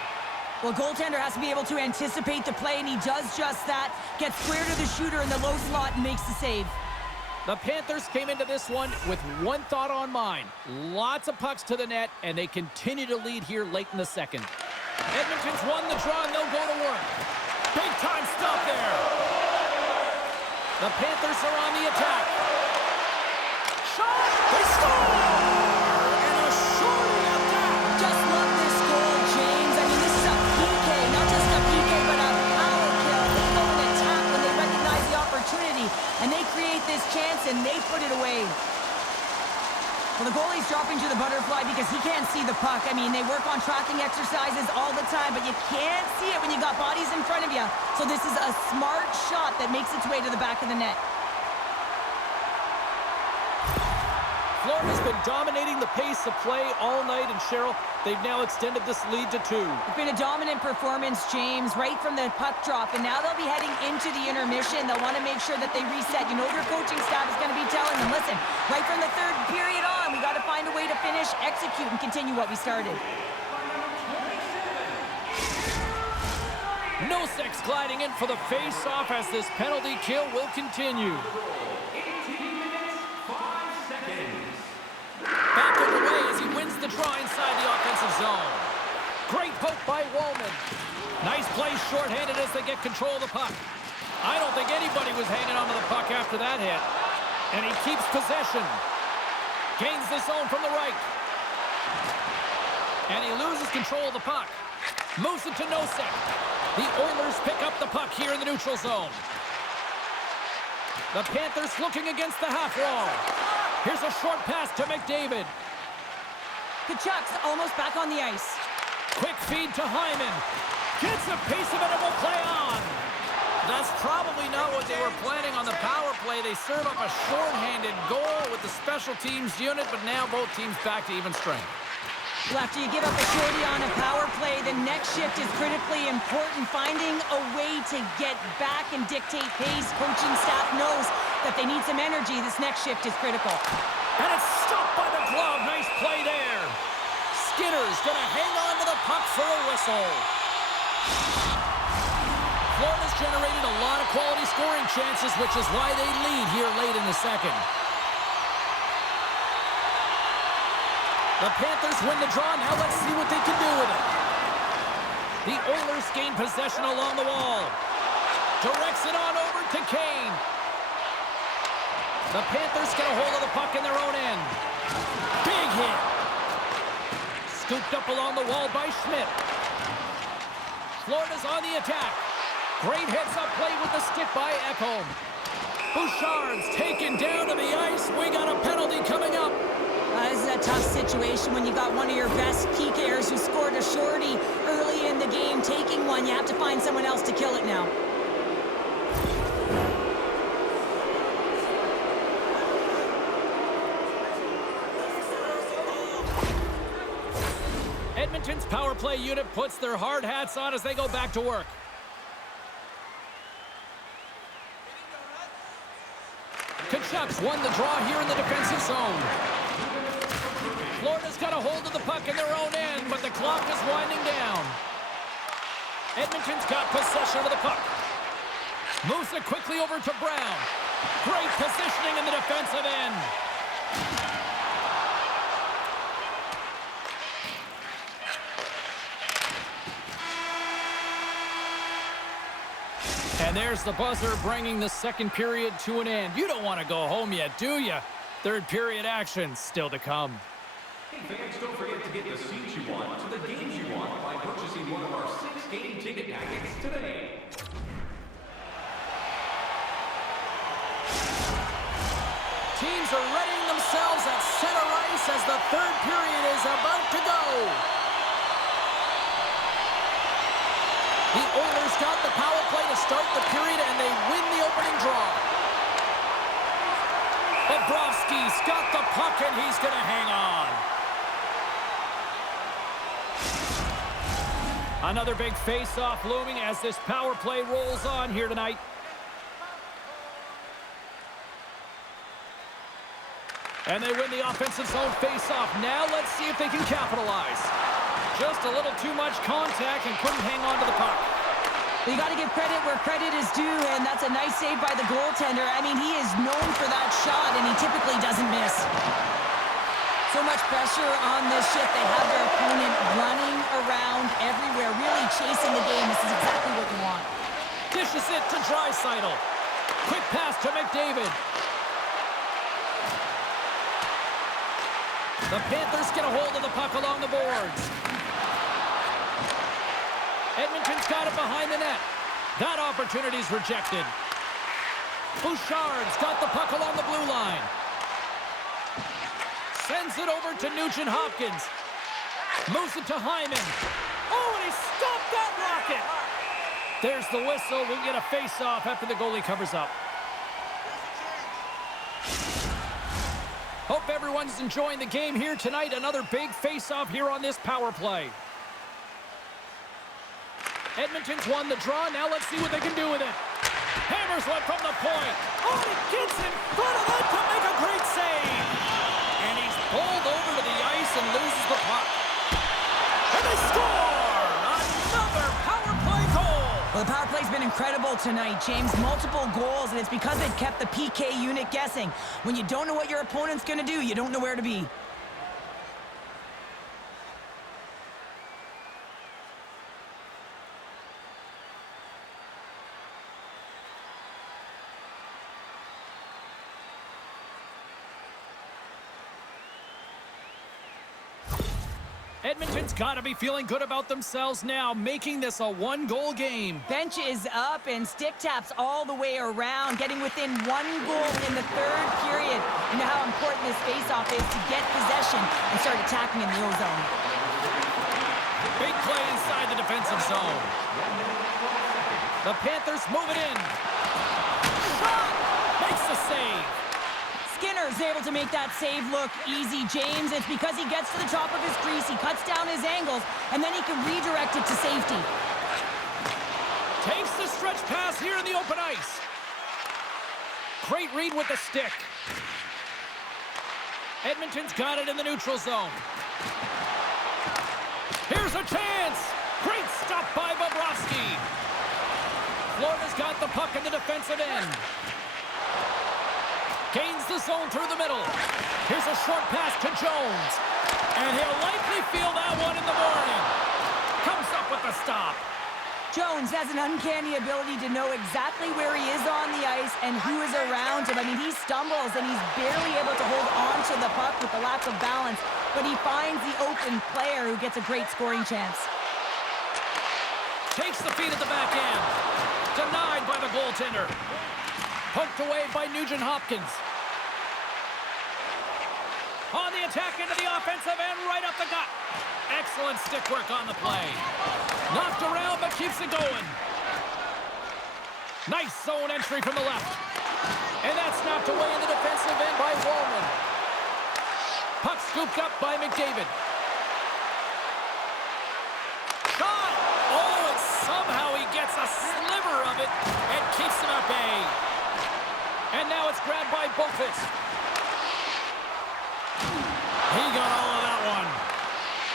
Well, goaltender has to be able to anticipate the play, and he does just that. Gets square to the shooter in the low slot and makes the save. The Panthers came into this one with one thought on mind. Lots of pucks to the net, and they continue to lead here late in the second. Edmonton's won the draw, and they'll go to work. Big time stop there. The Panthers are on the attack. Shot! They score! And a shorty at that! Just love this goal, James. I mean, this is a PK, not just a PK, but a power kill. They go and attack when they recognize the opportunity, and they create this chance, and they put it away. Well, the goalie's dropping to the butterfly because he can't see the puck. I mean, they work on tracking exercises all the time, but you can't see it when you got bodies in front of you. So this is a smart shot that makes its way to the back of the net. Florida's been dominating the pace of play all night, and Cheryl, they've now extended this lead to 2. It's been a dominant performance, James, right from the puck drop, and now they'll be heading into the intermission. They'll want to make sure that they reset. You know their coaching staff is going to be telling them, listen, right from the third period on, we got to find a way to finish, execute, and continue what we started. Nosek's gliding in for the face-off as this penalty kill will continue. Back underway as he wins the draw inside the offensive zone. Great poke by Wallman. Nice play shorthanded as they get control of the puck. I don't think anybody was hanging onto the puck after that hit. And he keeps possession. Gains the zone from the right. And he loses control of the puck. Moves it to Nosek. The Oilers pick up the puck here in the neutral zone. The Panthers looking against the half wall. Here's a short pass to McDavid. Kachuk's almost back on the ice. Quick feed to Hyman. Gets a piece of it and will play on. That's probably not what they were planning on the power play. They serve up a shorthanded goal with the special teams unit, but now both teams back to even strength. Well, after you give up a shorty on a power play, the next shift is critically important. Finding a way to get back and dictate pace. Coaching staff knows that they need some energy. This next shift is critical. And it's stopped by the glove. Nice play there. Skinner's going to hang on to the puck for a whistle. Florida's generated a lot of quality scoring chances, which is why they lead here late in the second. The Panthers win the draw. Now let's see what they can do with it. The Oilers gain possession along the wall. Directs it on over to Kane. The Panthers get a hold of the puck in their own end. Big hit. Scooped up along the wall by Schmidt. Florida's on the attack. Great heads-up play with the stick by Ekholm. Bouchard's taken down to the ice. We got a penalty coming up. This is a tough situation when you got one of your best PKers who scored a shorty early in the game taking one. You have to find someone else to kill it now. Edmonton's power play unit puts their hard hats on as they go back to work. Kachuk's won the draw here in the defensive zone. Florida's got a hold of the puck in their own end, but the clock is winding down. Edmonton's got possession of the puck. Moves it quickly over to Brown. Great positioning in the defensive end. And there's the buzzer bringing the second period to an end. You don't want to go home yet, do you? Third period action still to come. Hey fans, don't forget to get the seats you want to the games you want by purchasing one of our 6-game ticket packets today. Teams are readying themselves at center ice as the third period is about to go. The Oilers got the power play to start the period, and they win the opening draw. Bobrovsky's got the puck, and he's going to hang on. Another big face-off looming as this power play rolls on here tonight. And they win the offensive zone face-off. Now let's see if they can capitalize. Just a little too much contact and couldn't hang on to the puck. You got to give credit where credit is due, and that's a nice save by the goaltender. I mean, he is known for that shot, and he typically doesn't miss. So much pressure on this shift. They have their opponent running around everywhere, really chasing the game. This is exactly what you want. Dishes it to Draisaitl. Quick pass to McDavid. The Panthers get a hold of the puck along the boards. Edmonton's got it behind the net. That opportunity's rejected. Bouchard's got the puck along the blue line. Sends it over to Nugent-Hopkins. Moves it to Hyman. Oh, and he stopped that rocket. There's the whistle. We'll get a face-off after the goalie covers up. Hope everyone's enjoying the game here tonight. Another big face-off here on this power play. Edmonton's won the draw. Now let's see what they can do with it. Hammers one from the point. Oh, and he gets in front of it to make a great save. And he's pulled over to the ice and loses the puck. And they score! Another power play goal! Well, the power play's been incredible tonight, James. Multiple goals, and it's because they've kept the PK unit guessing. When you don't know what your opponent's going to do, you don't know where to be. Edmonton's got to be feeling good about themselves now, making this a one-goal game. Bench is up and stick taps all the way around, getting within 1 goal in the 3rd period. You know how important this faceoff is to get possession and start attacking in the O-zone. Big play inside the defensive zone. The Panthers move it in. Shot! Makes the save. Skinner's able to make that save look easy, James. It's because he gets to the top of his crease, he cuts down his angles, and then he can redirect it to safety. Takes the stretch pass here in the open ice. Great read with the stick. Edmonton's got it in the neutral zone. Here's a chance. Great stop by Bobrovsky. Florida's got the puck in the defensive end. Gains the zone through the middle. Here's a short pass to Jones. And he'll likely feel that one in the morning. Comes up with the stop. Jones has an uncanny ability to know exactly where he is on the ice and who is around him. I mean, he stumbles and he's barely able to hold on to the puck with the lack of balance, but he finds the open player who gets a great scoring chance. Takes the feed at the back end. Denied by the goaltender. Poked away by Nugent-Hopkins. On the attack into the offensive end, right up the gut. Excellent stick work on the play. Knocked around, but keeps it going. Nice zone entry from the left. And that's knocked away in the defensive end by Wallman. Puck scooped up by McDavid. Shot! Oh, and somehow he gets a sliver of it and keeps him at bay. And now it's grabbed by Bofits. He got all of that one.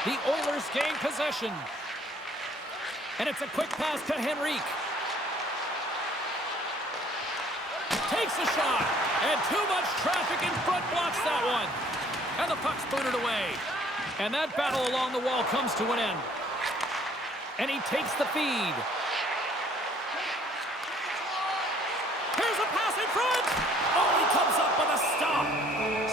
The Oilers gain possession. And it's a quick pass to Henrique. Takes a shot. And too much traffic in front blocks that one. And the puck's booted away. And that battle along the wall comes to an end. And he takes the feed. Here's a pass in front. Oh, he comes up with a stop.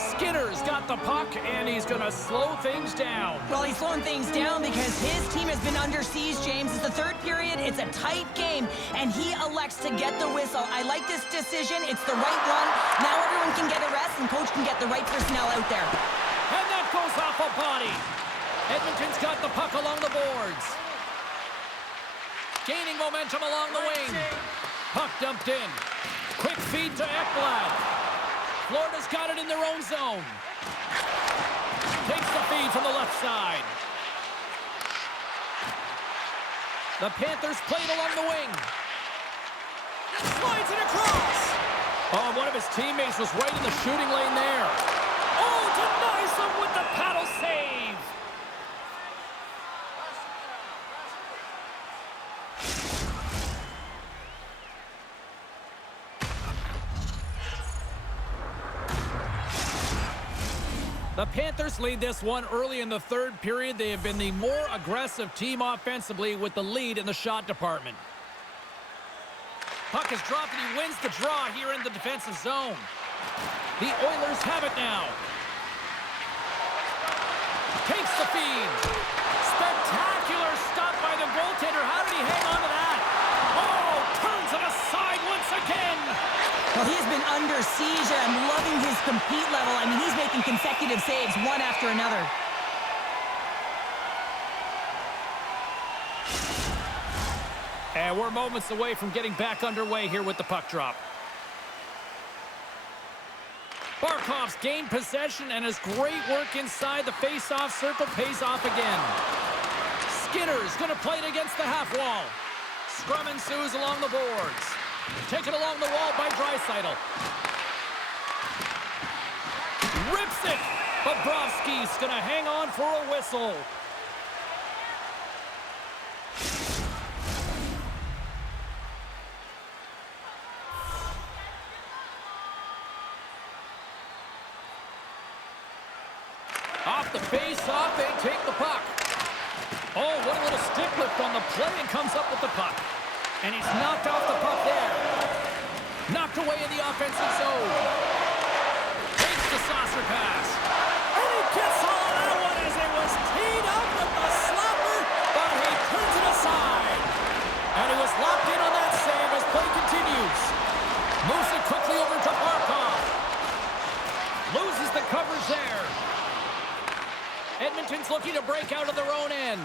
Skinner's got the puck, and he's going to slow things down. Well, he's slowing things down because his team has been under siege, James. It's the 3rd period. It's a tight game, and he elects to get the whistle. I like this decision. It's the right one. Now everyone can get a rest, and coach can get the right personnel out there. And that goes off a body. Edmonton's got the puck along the boards. Gaining momentum along the wing. Puck dumped in. Quick feed to Ekblad. Florida's got it in their own zone. Takes the feed from the left side. The Panthers played along the wing. Slides it across. Oh, one of his teammates was right in the shooting lane there. Oh, denies him with the paddle save. The Panthers lead this one early in the 3rd period. They have been the more aggressive team offensively with the lead in the shot department. Puck is dropped and he wins the draw here in the defensive zone. The Oilers have it now. Takes the feed. Spectacular stop by the goaltender. How did he hang on to that? Oh, turns it aside once again. Well, he has been under under siege, and I'm loving his compete level. I mean, he's making consecutive saves, one after another. And we're moments away from getting back underway here with the puck drop. Barkov's gained possession, and his great work inside the face-off circle pays off again. Skinner's going to play it against the half wall. Scrum ensues along the boards. Taken along the wall by Draisaitl. Rips it! Bobrovsky's going to hang on for a whistle. Off the face-off, they take the puck. Oh, what a little stick lift on the play, and comes up with the puck. And he's knocked off the puck there. Knocked away in the offensive zone. Takes the saucer pass. And he gets all that one as it was teed up with the slapper, but he turns it aside. And he was locked in on that save as play continues. Moves it quickly over to Barkov. Loses the coverage there. Edmonton's looking to break out of their own end.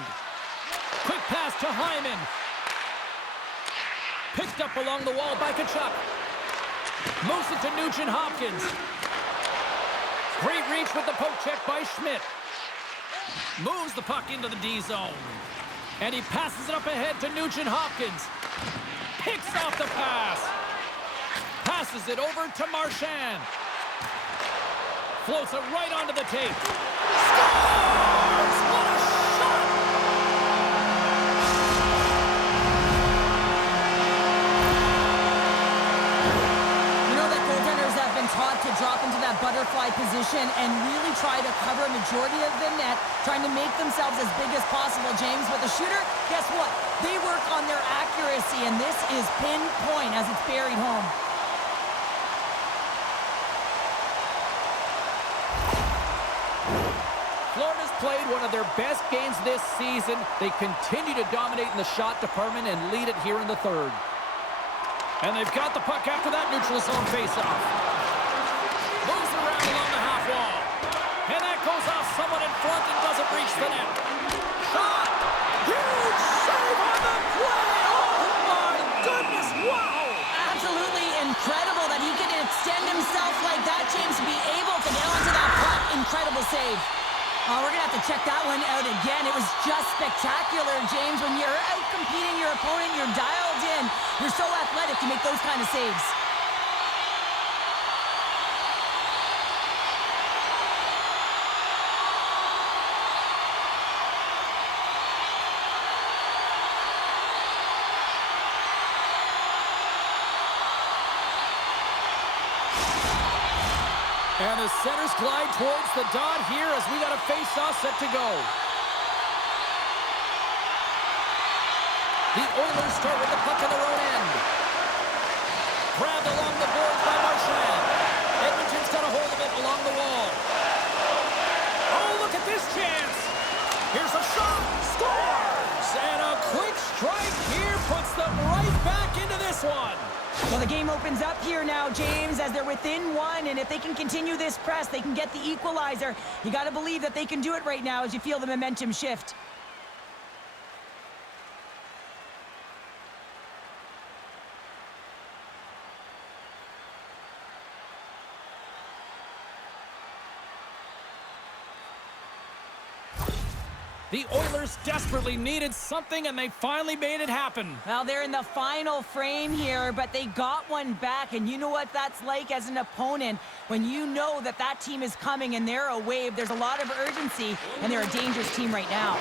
Quick pass to Hyman. Picked up along the wall by Tkachuk. Moves it to Nugent-Hopkins. Great reach with the poke check by Schmidt. Moves the puck into the D zone. And he passes it up ahead to Nugent-Hopkins. Picks off the pass. Passes it over to Marchand. Floats it right onto the tape. Scores! What a shot! You know that goaltenders have been taught to drop into that butterfly position and really try to cover a majority of the net, trying to make themselves as big as possible, James. But the shooter, guess what? They work on their accuracy, and this is pinpoint as it's buried home. Florida's played one of their best games this season. They continue to dominate in the shot department and lead it here in the third. And they've got the puck after that neutral zone faceoff. Moves around along the half wall. And that goes off someone in front and doesn't reach the net. Shot! Huge save on the play! Oh my goodness, wow! Absolutely incredible that he can extend himself like that, James, to be able to get onto that puck. Incredible save. We're going to have to check that one out again. It was just spectacular, James. When you're out competing your opponent, you're dialed in. You're so athletic to make those kind of saves. And the centers glide towards the dot here as we got a face-off set to go. The Oilers start with the puck in their own end. Grabbed along the boards by Marchand. Edmonton's got a hold of it along the wall. Oh, look at this chance. Here's a shot. Scores! And a quick strike here puts them right back into this one. Well, the game opens up here now, James, as they're within one, and if they can continue this press, they can get the equalizer. You got to believe that they can do it right now as you feel the momentum shift. The Oilers desperately needed something, and they finally made it happen. Well, they're in the final frame here, but they got one back, and you know what that's like as an opponent. When you know that that team is coming and they're a wave, there's a lot of urgency, and they're a dangerous team right now.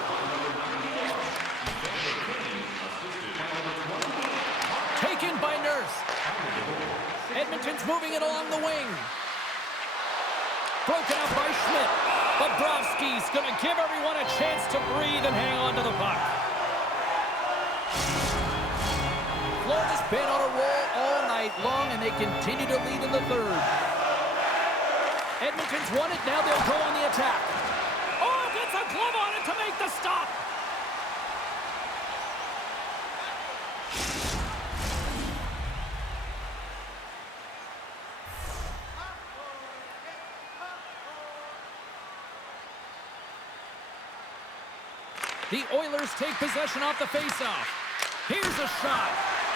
Taken by Nurse. Edmonton's moving it along the wing. Broken up by Schmidt. Bobrovsky's going to give everyone a chance to breathe and hang on to the puck. Florida's been on a roll all night long, and they continue to lead in the third. Edmonton's won it. Now they'll go on the attack. Oh, gets a glove on it to make the stop. The Oilers take possession off the faceoff. Here's a shot.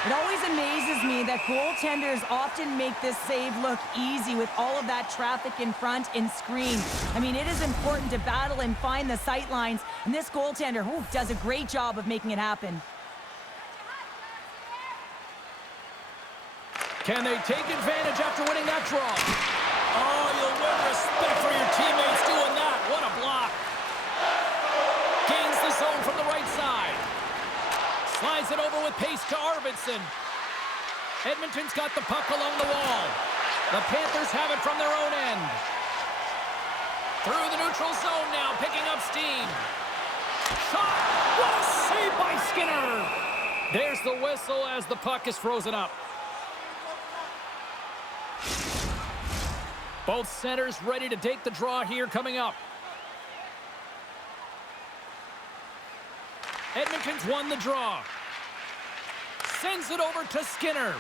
It always amazes me that goaltenders often make this save look easy with all of that traffic in front and screen. I mean, it is important to battle and find the sight lines, and this goaltender does a great job of making it happen. Can they take advantage after winning that draw? Oh, you'll win respect for your teammates doing that. What a block. Gains the zone from the right side. Slides it over with pace to Arvidsson. Edmonton's got the puck along the wall. The Panthers have it from their own end. Through the neutral zone now, picking up steam. Shot! What a save by Skinner! There's the whistle as the puck is frozen up. Both centers ready to take the draw here coming up. Edmonton's won the draw. Sends it over to Skinner.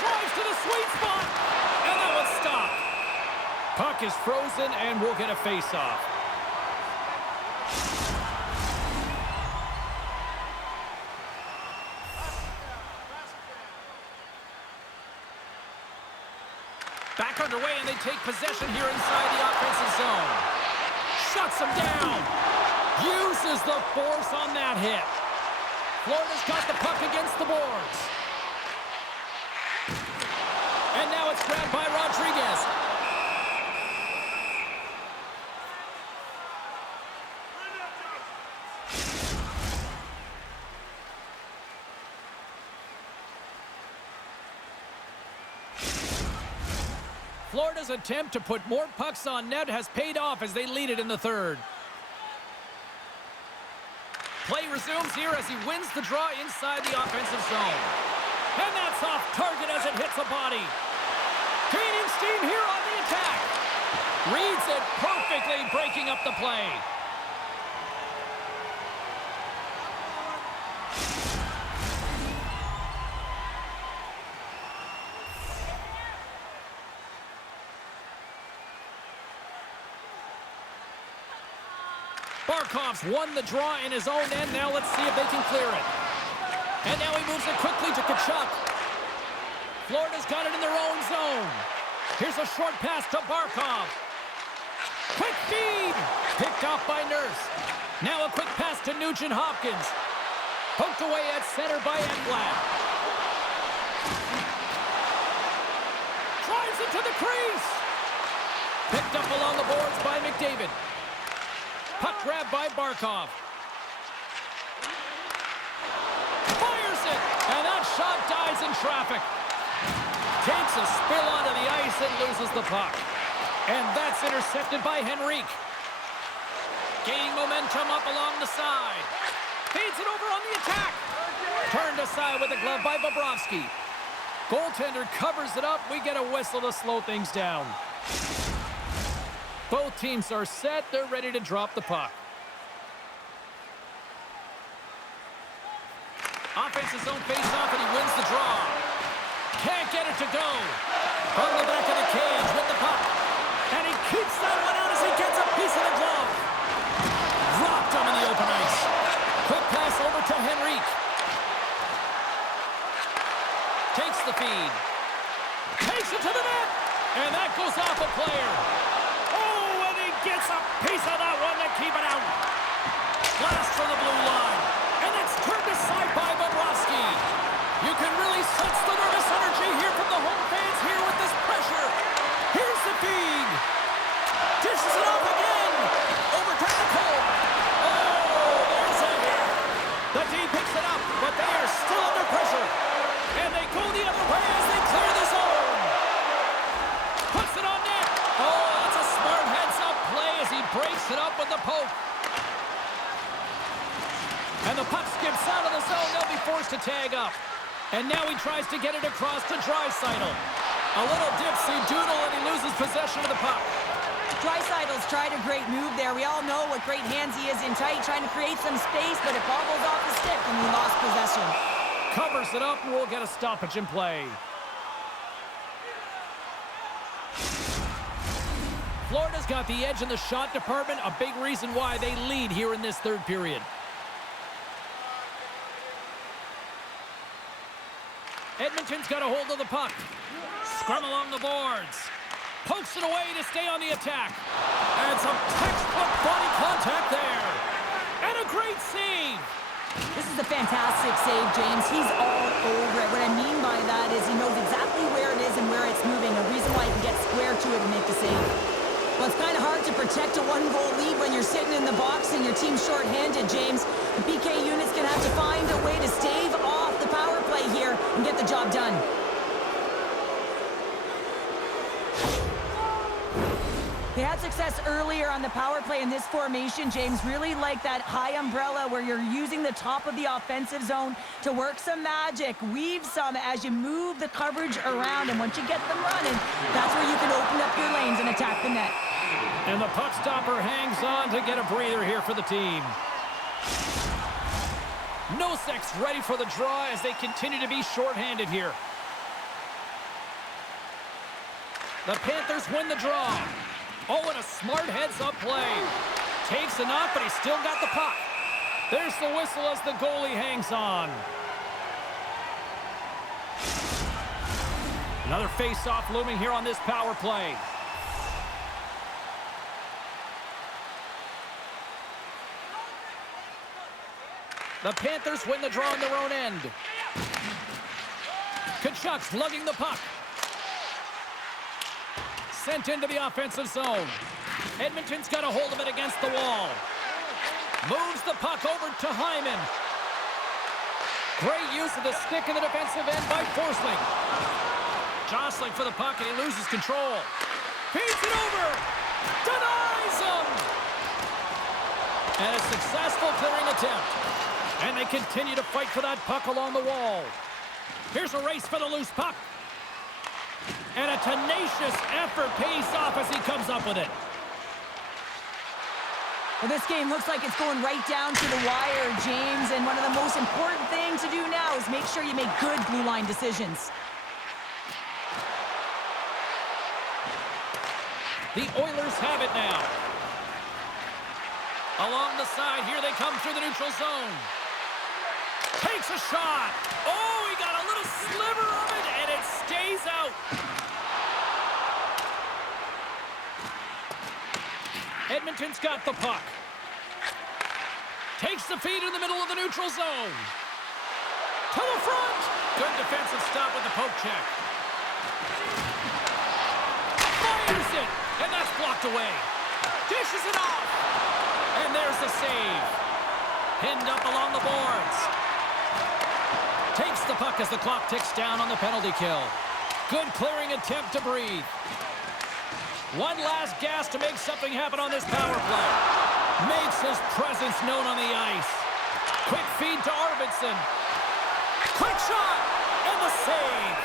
Drives to the sweet spot. And that one's stopped. Puck is frozen and we'll get a face-off. Back underway, and they take possession here inside the offensive zone. Shuts them down. Uses the force on that hit. Florida's got the puck against the boards. And now it's grabbed by Rodriguez. Florida's attempt to put more pucks on net has paid off as they lead it in the third. Play resumes here as he wins the draw inside the offensive zone. And that's off target as it hits a body. Gaining steam here on the attack. Reads it perfectly, breaking up the play. Barkov's won the draw in his own end. Now let's see if they can clear it. And now he moves it quickly to Tkachuk. Florida's got it in their own zone. Here's a short pass to Barkov. Quick feed. Picked off by Nurse. Now a quick pass to Nugent-Hopkins. Poked away at center by Ekblad. Drives it to the crease. Picked up along the boards by McDavid. Puck grab by Barkov. Fires it, and that shot dies in traffic. Takes a spill onto the ice and loses the puck. And that's intercepted by Henrique. Gaining momentum up along the side. Feeds it over on the attack. Turned aside with a glove by Bobrovsky. Goaltender covers it up. We get a whistle to slow things down. Both teams are set. They're ready to drop the puck. Offensive zone face-off, and he wins the draw. Can't get it to go. From the back of the cage with the puck. And he keeps that one out as he gets a piece of the glove. Dropped him in the open ice. Quick pass over to Henrique. Takes the feed. Takes it to the net. And that goes off a player. Gets a piece of that one to keep it out. Blast from the blue line. And it's turned aside by Bobrovsky. You can really sense the nervous energy here from the home fans here with this pressure. Here's the feed. Dishes it off again. Over to Nicole. Oh, there's a hit. The D picks it up, but they are still under pressure. And they go the other way as they clear the zone. Puts it on net. Oh, that's a smart heads-up play as he breaks it up with the poke. And the puck skips out of the zone. They'll be forced to tag up. And now he tries to get it across to Draisaitl. A little dipsy doodle and he loses possession of the puck. Draisaitl's tried a great move there. We all know what great hands he is in tight, trying to create some space, but it bobbles off the stick and he lost possession. Covers it up and we'll get a stoppage in play. Florida's got the edge in the shot department, a big reason why they lead here in this third period. Edmonton's got a hold of the puck. Scrum along the boards. Pokes it away to stay on the attack. And some textbook body contact there. And a great save. This is a fantastic save, James. He's all over it. What I mean by that is he knows exactly where it is and where it's moving. A reason why he can get square to it and make the save. Well, it's kind of hard to protect a one-goal lead when you're sitting in the box and your team's shorthanded, James. The PK unit's going to have to find a way to stave off the power play here and get the job done. They had success earlier on the power play in this formation, James. Really like that high umbrella where you're using the top of the offensive zone to work some magic, weave some as you move the coverage around. And once you get them running, that's where you can open up your lanes and attack the net. And the puck stopper hangs on to get a breather here for the team. Nosek's ready for the draw as they continue to be shorthanded here. The Panthers win the draw. Oh, and a smart heads-up play. Takes enough, but he's still got the puck. There's the whistle as the goalie hangs on. Another face-off looming here on this power play. The Panthers win the draw on their own end. Kachuk's lugging the puck. Sent into the offensive zone. Edmonton's got a hold of it against the wall. Moves the puck over to Hyman. Great use of the stick in the defensive end by Forsling. Jostling for the puck, and he loses control. Feeds it over. Denies him. And a successful clearing attempt. And they continue to fight for that puck along the wall. Here's a race for the loose puck. And a tenacious effort pays off as he comes up with it. Well, this game looks like it's going right down to the wire, James. And one of the most important things to do now is make sure you make good blue line decisions. The Oilers have it now. Along the side, here they come through the neutral zone. Takes a shot. Oh, he got a little sliver of it, and it stays out. Edmonton's got the puck. Takes the feed in the middle of the neutral zone. To the front. Good defensive stop with the poke check. Fires it, and that's blocked away. Dishes it off. And there's the save. Pinned up along the boards. Takes the puck as the clock ticks down on the penalty kill. Good clearing attempt to breathe. One last gas to make something happen on this power play. Makes his presence known on the ice. Quick feed to Arvidsson. Quick shot, and the save.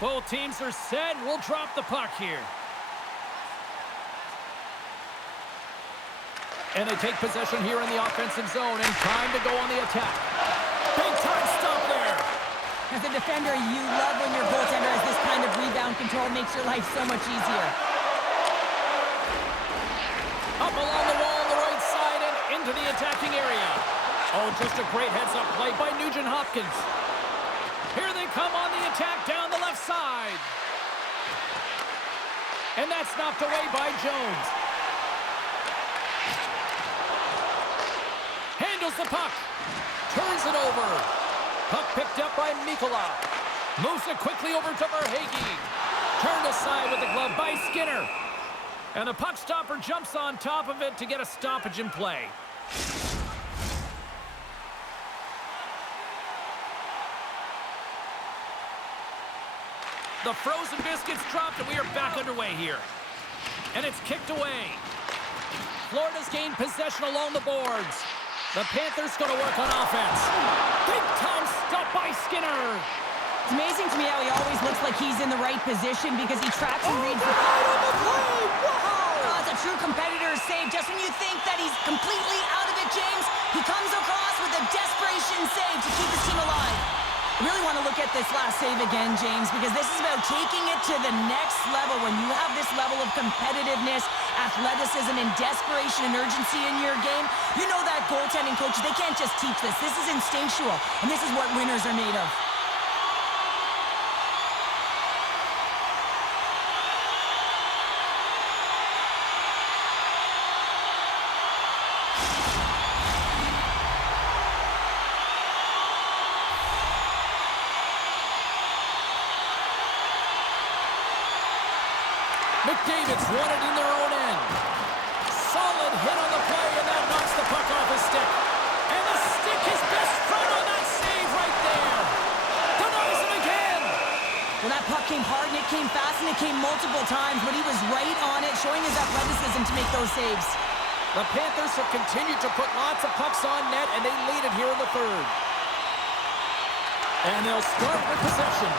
Both teams are set. We'll drop the puck here. And they take possession here in the offensive zone, and time to go on the attack. Big time stop there. As a defender, you love when your goaltender has this kind of rebound control. Makes your life so much easier. Up along the wall on the right side and into the attacking area. Oh, just a great heads-up play by Nugent Hopkins. Here they come on the attack down the left side. And that's knocked away by Jones. Handles the puck. Turns it over. Puck picked up by Mikkola. Moves it quickly over to Verhaeghe. Turned aside with the glove by Skinner. And the puck stopper jumps on top of it to get a stoppage in play. The frozen biscuits dropped, and we are back underway here. And it's kicked away. Florida's gained possession along the boards. The Panthers going to work on offense. Big time stop by Skinner. It's amazing to me how he always looks like he's in the right position because he tracks and reads the... on the play! Wow! Oh, it's a true competitor's save. Just when you think that he's completely out of it, James, he comes across with a desperation save to keep his team alive. I really want to look at this last save again, James, because this is about taking it to the next level. When you have this level of competitiveness, athleticism, and desperation and urgency in your game, you know that goaltending coaches, they can't just teach this. This is instinctual, and this is what winners are made of. McDavid's won it in their own end. Solid hit on the play, and that knocks the puck off his stick. And the stick is best friend on that save right there. Denies him again. Well, that puck came hard, and it came fast, and it came multiple times, but he was right on it, showing his athleticism to make those saves. The Panthers have continued to put lots of pucks on net, and they lead it here in the third. And they'll start with possession.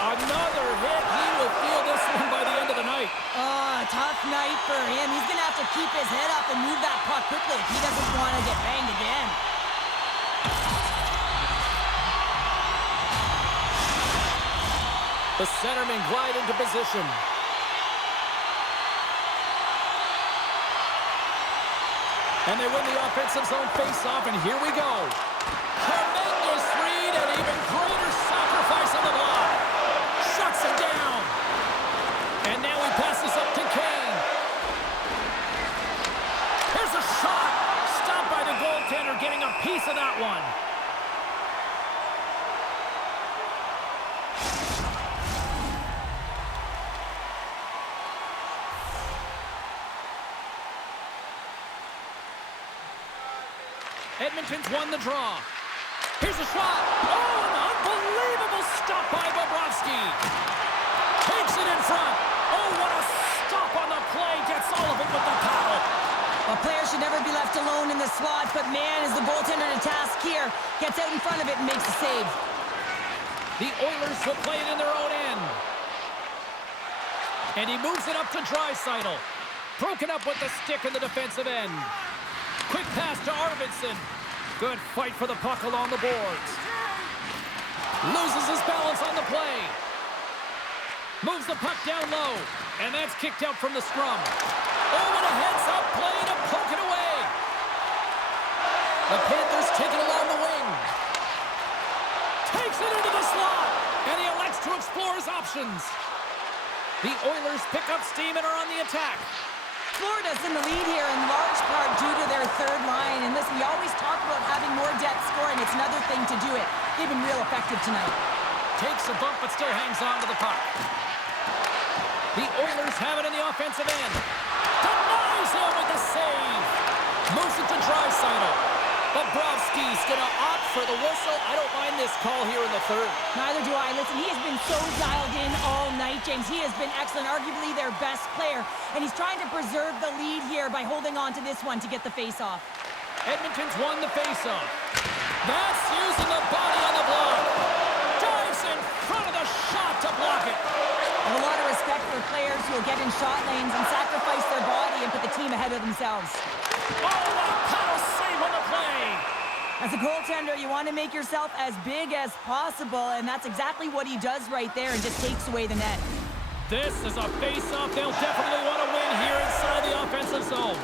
Another hit. He will feel this one by the end of the night. Oh, tough night for him. He's going to have to keep his head up and move that puck quickly if he doesn't want to get banged again. The centermen glide into position. And they win the offensive zone face-off, and here we go. Tremendous read and even greater sacrifice on the block. Shuts him down. And now he passes up to Kane. Here's a shot. Stopped by the goaltender, getting a piece of that one. Edmonton's won the draw. Here's a shot. Oh, an unbelievable stop by Bobrovsky. Takes it in front. Oh, what a stop on the play. Gets all of it with the paddle. A player should never be left alone in the slot, but man, is the goaltender to task here. Gets out in front of it and makes the save. The Oilers will play it in their own end. And he moves it up to Draisaitl. Broken up with the stick in the defensive end. Quick pass to Arvidsson. Good fight for the puck along the boards. Loses his balance on the play. Moves the puck down low. And that's kicked out from the scrum. Oh, what a heads-up play to poke it away. The Panthers take it along the wing. Takes it into the slot. And he elects to explore his options. The Oilers pick up steam and are on the attack. Florida's in the lead here in large part due to their third line. And listen, we always talk about having more depth scoring. It's another thing to do it. They've been real effective tonight. Takes a bump but still hangs on to the puck. The Oilers have it in the offensive end. Denies him with the save. Moves it to Draisaitl. Bobrovsky's going to opt for the whistle. I don't mind this call here in the third. Neither do I. Listen, he has been so dialed in all night, James. He has been excellent, arguably their best player. And he's trying to preserve the lead here by holding on to this one to get the face-off. Edmonton's won the face-off. That's using the body on the block. Dives in front of the shot to block it. I have a lot of respect for players who will get in shot lanes and sacrifice their body and put the team ahead of themselves. Oh, what a paddle save on the play. As a goaltender, you want to make yourself as big as possible, and that's exactly what he does right there and just takes away the net. This is a face-off they'll definitely want to win here inside the offensive zone.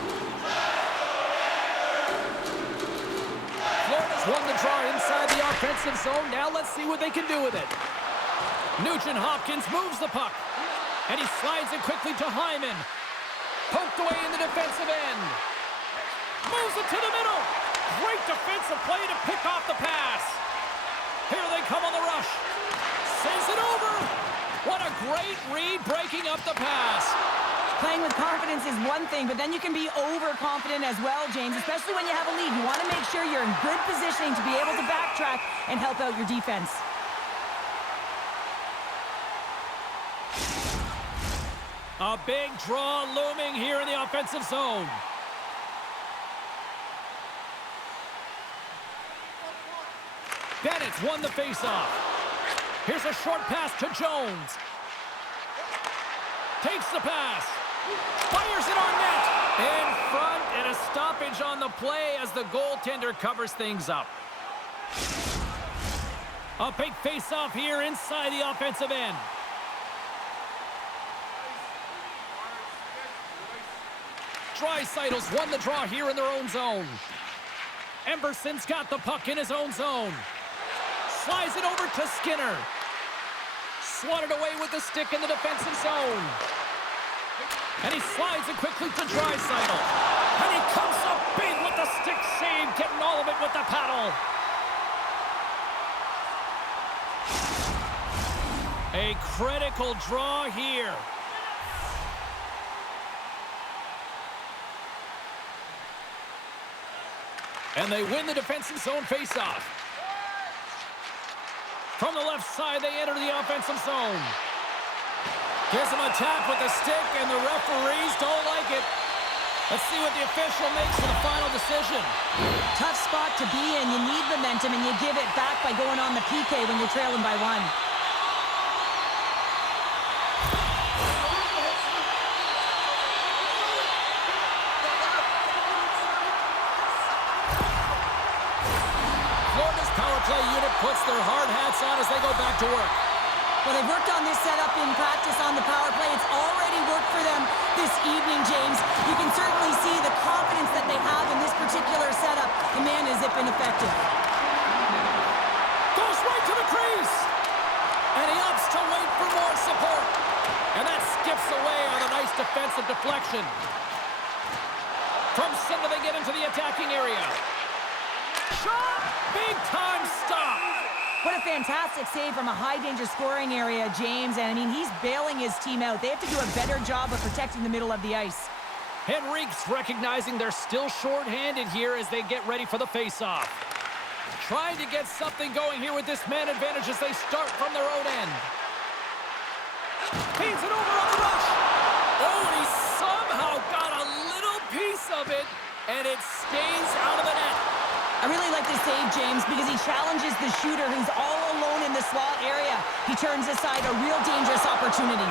Florida's won the draw inside the offensive zone. Now let's see what they can do with it. Nugent Hopkins moves the puck. And he slides it quickly to Hyman. Poked away in the defensive end. Moves it to the middle. Great defensive play to pick off the pass. Here they come on the rush. Sends it over. What a great read breaking up the pass. Playing with confidence is one thing, but then you can be overconfident as well, James, especially when you have a lead. You want to make sure you're in good positioning to be able to backtrack and help out your defense. A big draw looming here in the offensive zone. Bennett's won the faceoff. Here's a short pass to Jones. Takes the pass. Fires it on net. In front, and a stoppage on the play as the goaltender covers things up. A big face-off here inside the offensive end. Draisaitl's won the draw here in their own zone. Emberson's got the puck in his own zone. Slides it over to Skinner. Swatted away with the stick in the defensive zone. And he slides it quickly to Draisaitl. And he comes up big with the stick save, getting all of it with the paddle. A critical draw here. And they win the defensive zone faceoff. From the left side, they enter the offensive zone. Gives him a tap with the stick, and the referees don't like it. Let's see what the official makes for the final decision. Tough spot to be in. You need momentum, and you give it back by going on the PK when you're trailing by 1. Florida's power play unit puts their hard hats on as they go back to work. Well, they've worked on this setup in practice on the power play. It's already worked for them this evening, James. You can certainly see the confidence that they have in this particular setup. And man, has it been effective. Goes right to the crease. And he opts to wait for more support. And that skips away on a nice defensive deflection. From center, they get into the attacking area. Shot! Big time stop. What a fantastic save from a high-danger scoring area, James. And, I mean, he's bailing his team out. They have to do a better job of protecting the middle of the ice. Henrique's recognizing they're still short-handed here as they get ready for the face-off. Trying to get something going here with this man advantage as they start from their own end. Feeds it over on the rush. Oh, and he somehow got a little piece of it, and it stays out of the net. I really like this save, James, because he challenges the shooter who's all alone in the slot area. He turns aside a real dangerous opportunity.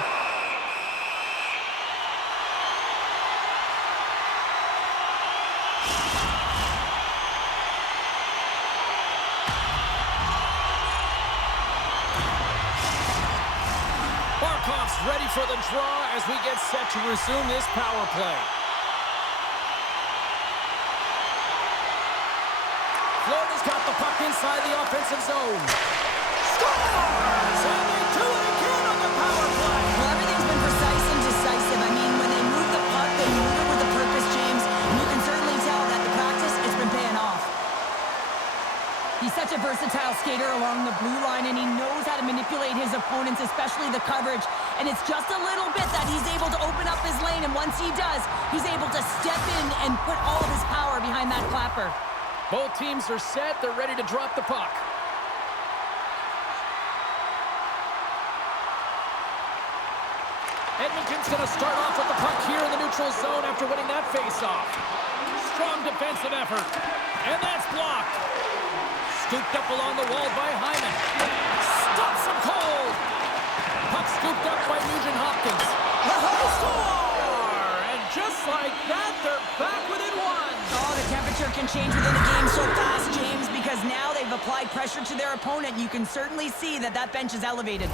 Barkov's ready for the draw as we get set to resume this power play. Florida's got the puck inside the offensive zone. Scores! And they do it again on the power play. Well, everything's been precise and decisive. I mean, when they move the puck, they move it with a purpose, James. And you can certainly tell that the practice, it's been paying off. He's such a versatile skater along the blue line, and he knows how to manipulate his opponents, especially the coverage. And it's just a little bit that he's able to open up his lane, and once he does, he's able to step in and put all of his power behind that clapper. Both teams are set. They're ready to drop the puck. Edmonton's going to start off with the puck here in the neutral zone after winning that face-off. Strong defensive effort. And that's blocked. Scooped up along the wall by Hyman. Stops him cold. Puck scooped up by Nugent Hopkins. Score! And just like that, they're back within 1. Oh, the temperature can change within the game so fast, James, because now they've applied pressure to their opponent. You can certainly see that that bench is elevated.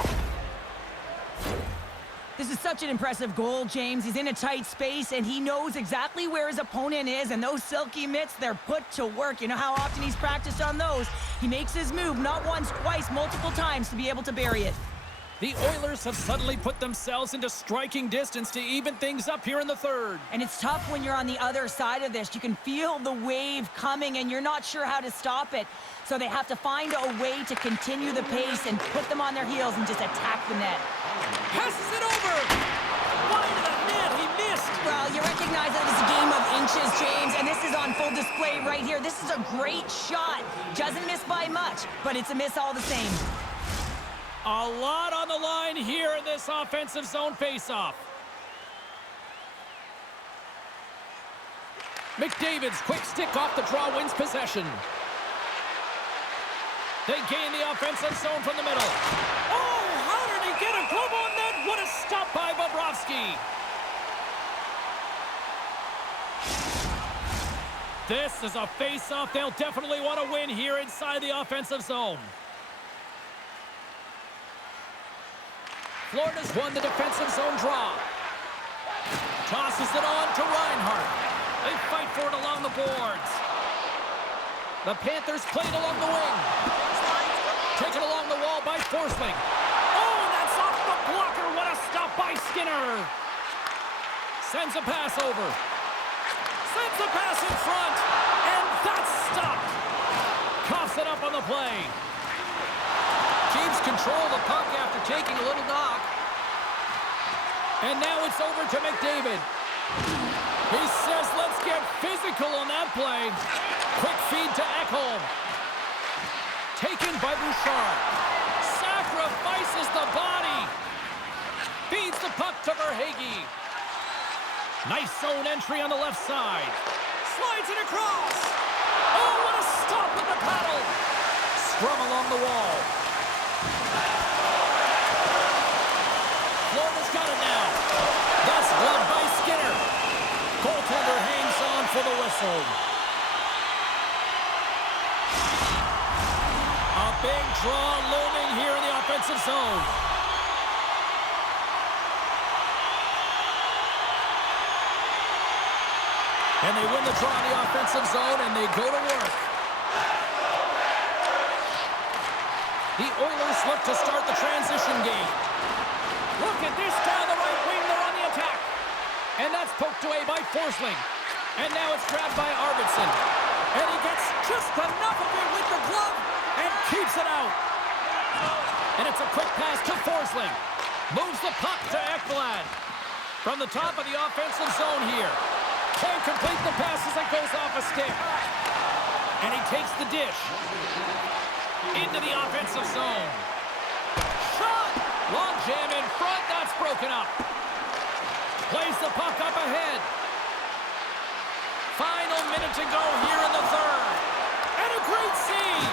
This is such an impressive goal, James. He's in a tight space, and he knows exactly where his opponent is, and those silky mitts, they're put to work. You know how often he's practiced on those? He makes his move not once, twice, multiple times to be able to bury it. The Oilers have suddenly put themselves into striking distance to even things up here in the third. And it's tough when you're on the other side of this. You can feel the wave coming, and you're not sure how to stop it. So they have to find a way to continue the pace and put them on their heels and just attack the net. Passes it over. Wide of the net. He missed. Well, you recognize that it's a game of inches, James, and this is on full display right here. This is a great shot. Doesn't miss by much, but it's a miss all the same. A lot on the line here in this offensive zone faceoff. McDavid's quick stick off the draw wins possession. They gain the offensive zone from the middle. Oh, how did he get a glove on that? What a stop by Bobrovsky. This is a face-off they'll definitely want to win here inside the offensive zone. Florida's won the defensive zone draw. Tosses it on to Reinhart. They fight for it along the boards. The Panthers played along the wing. Taken along the wall by Forsling. Oh, and that's off the blocker. What a stop by Skinner. Sends a pass over. Sends the pass in front. And that's stopped. Coughs it up on the play. Keeps control of the puck after taking a little knock. And now it's over to McDavid. He says, let's get physical on that play. Quick feed to Ekholm. Taken by Bouchard. Sacrifices the body. Feeds the puck to Verhaeghe. Nice zone entry on the left side. Slides it across. Oh, what a stop with the paddle. Scrum along the wall. Florida's got it now. That's gloved by Skinner. Goaltender hangs on for the whistle. A big draw looming here in the offensive zone. And they win the draw in the offensive zone, and they go to work. The Oilers look to start the transition game. Look at this down the right wing. They're on the attack. And that's poked away by Forsling. And now it's grabbed by Arvidsson. And he gets just enough of it with the glove and keeps it out. And it's a quick pass to Forsling. Moves the puck to Ekblad. From the top of the offensive zone here. Can't complete the pass as it goes off a stick. And he takes the dish. Into the offensive zone. Shot! Long jam in front. That's broken up. Plays the puck up ahead. Final minute to go here in the third. And a great save.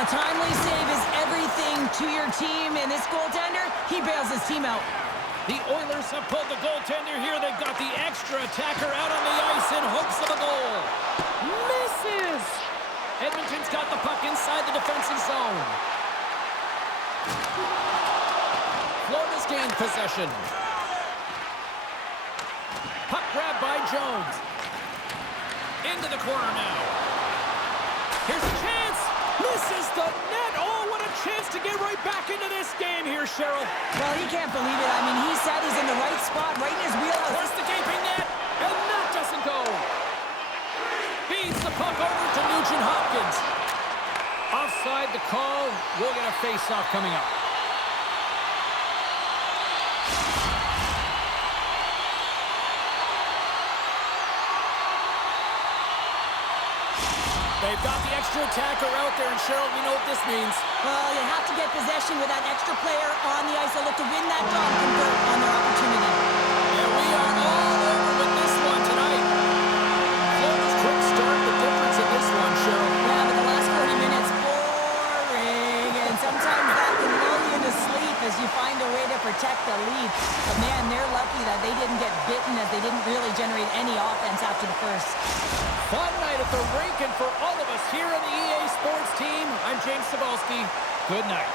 A timely save is everything to your team, and this goaltender, he bails his team out. The Oilers have pulled the goaltender here. They've got the extra attacker out on the ice in hopes of a goal. Misses! Edmonton's got the puck inside the defensive zone. Florida's gained possession. Puck grab by Jones. Into the corner now. Here's a chance. Misses the net. Oh, what a chance to get right back into this game here, Cheryl. Well, he can't believe it. I mean, he said he's in the right spot, right in his wheelhouse. Where's the gaping net? And that doesn't go. Feeds the puck over to Nugent-Hopkins. Offside the call. We'll get a face-off coming up. They've got the extra attacker out there, and Cheryl, we know what this means. Well, you have to get possession with that extra player on the ice. They'll look to win that draw and convert on their opportunity. And we are all over with this one tonight. Florida's quick start, the difference in this one, Cheryl. Yeah, but the last 40 minutes, boring. And sometimes that can lull you into sleep as you find a way to protect the lead. But, man, they're lucky that they didn't get bitten as they didn't really generate any offense after the first. Fun night at the rink, and for all of us here on the EA Sports team, I'm James Cebulski. Good night.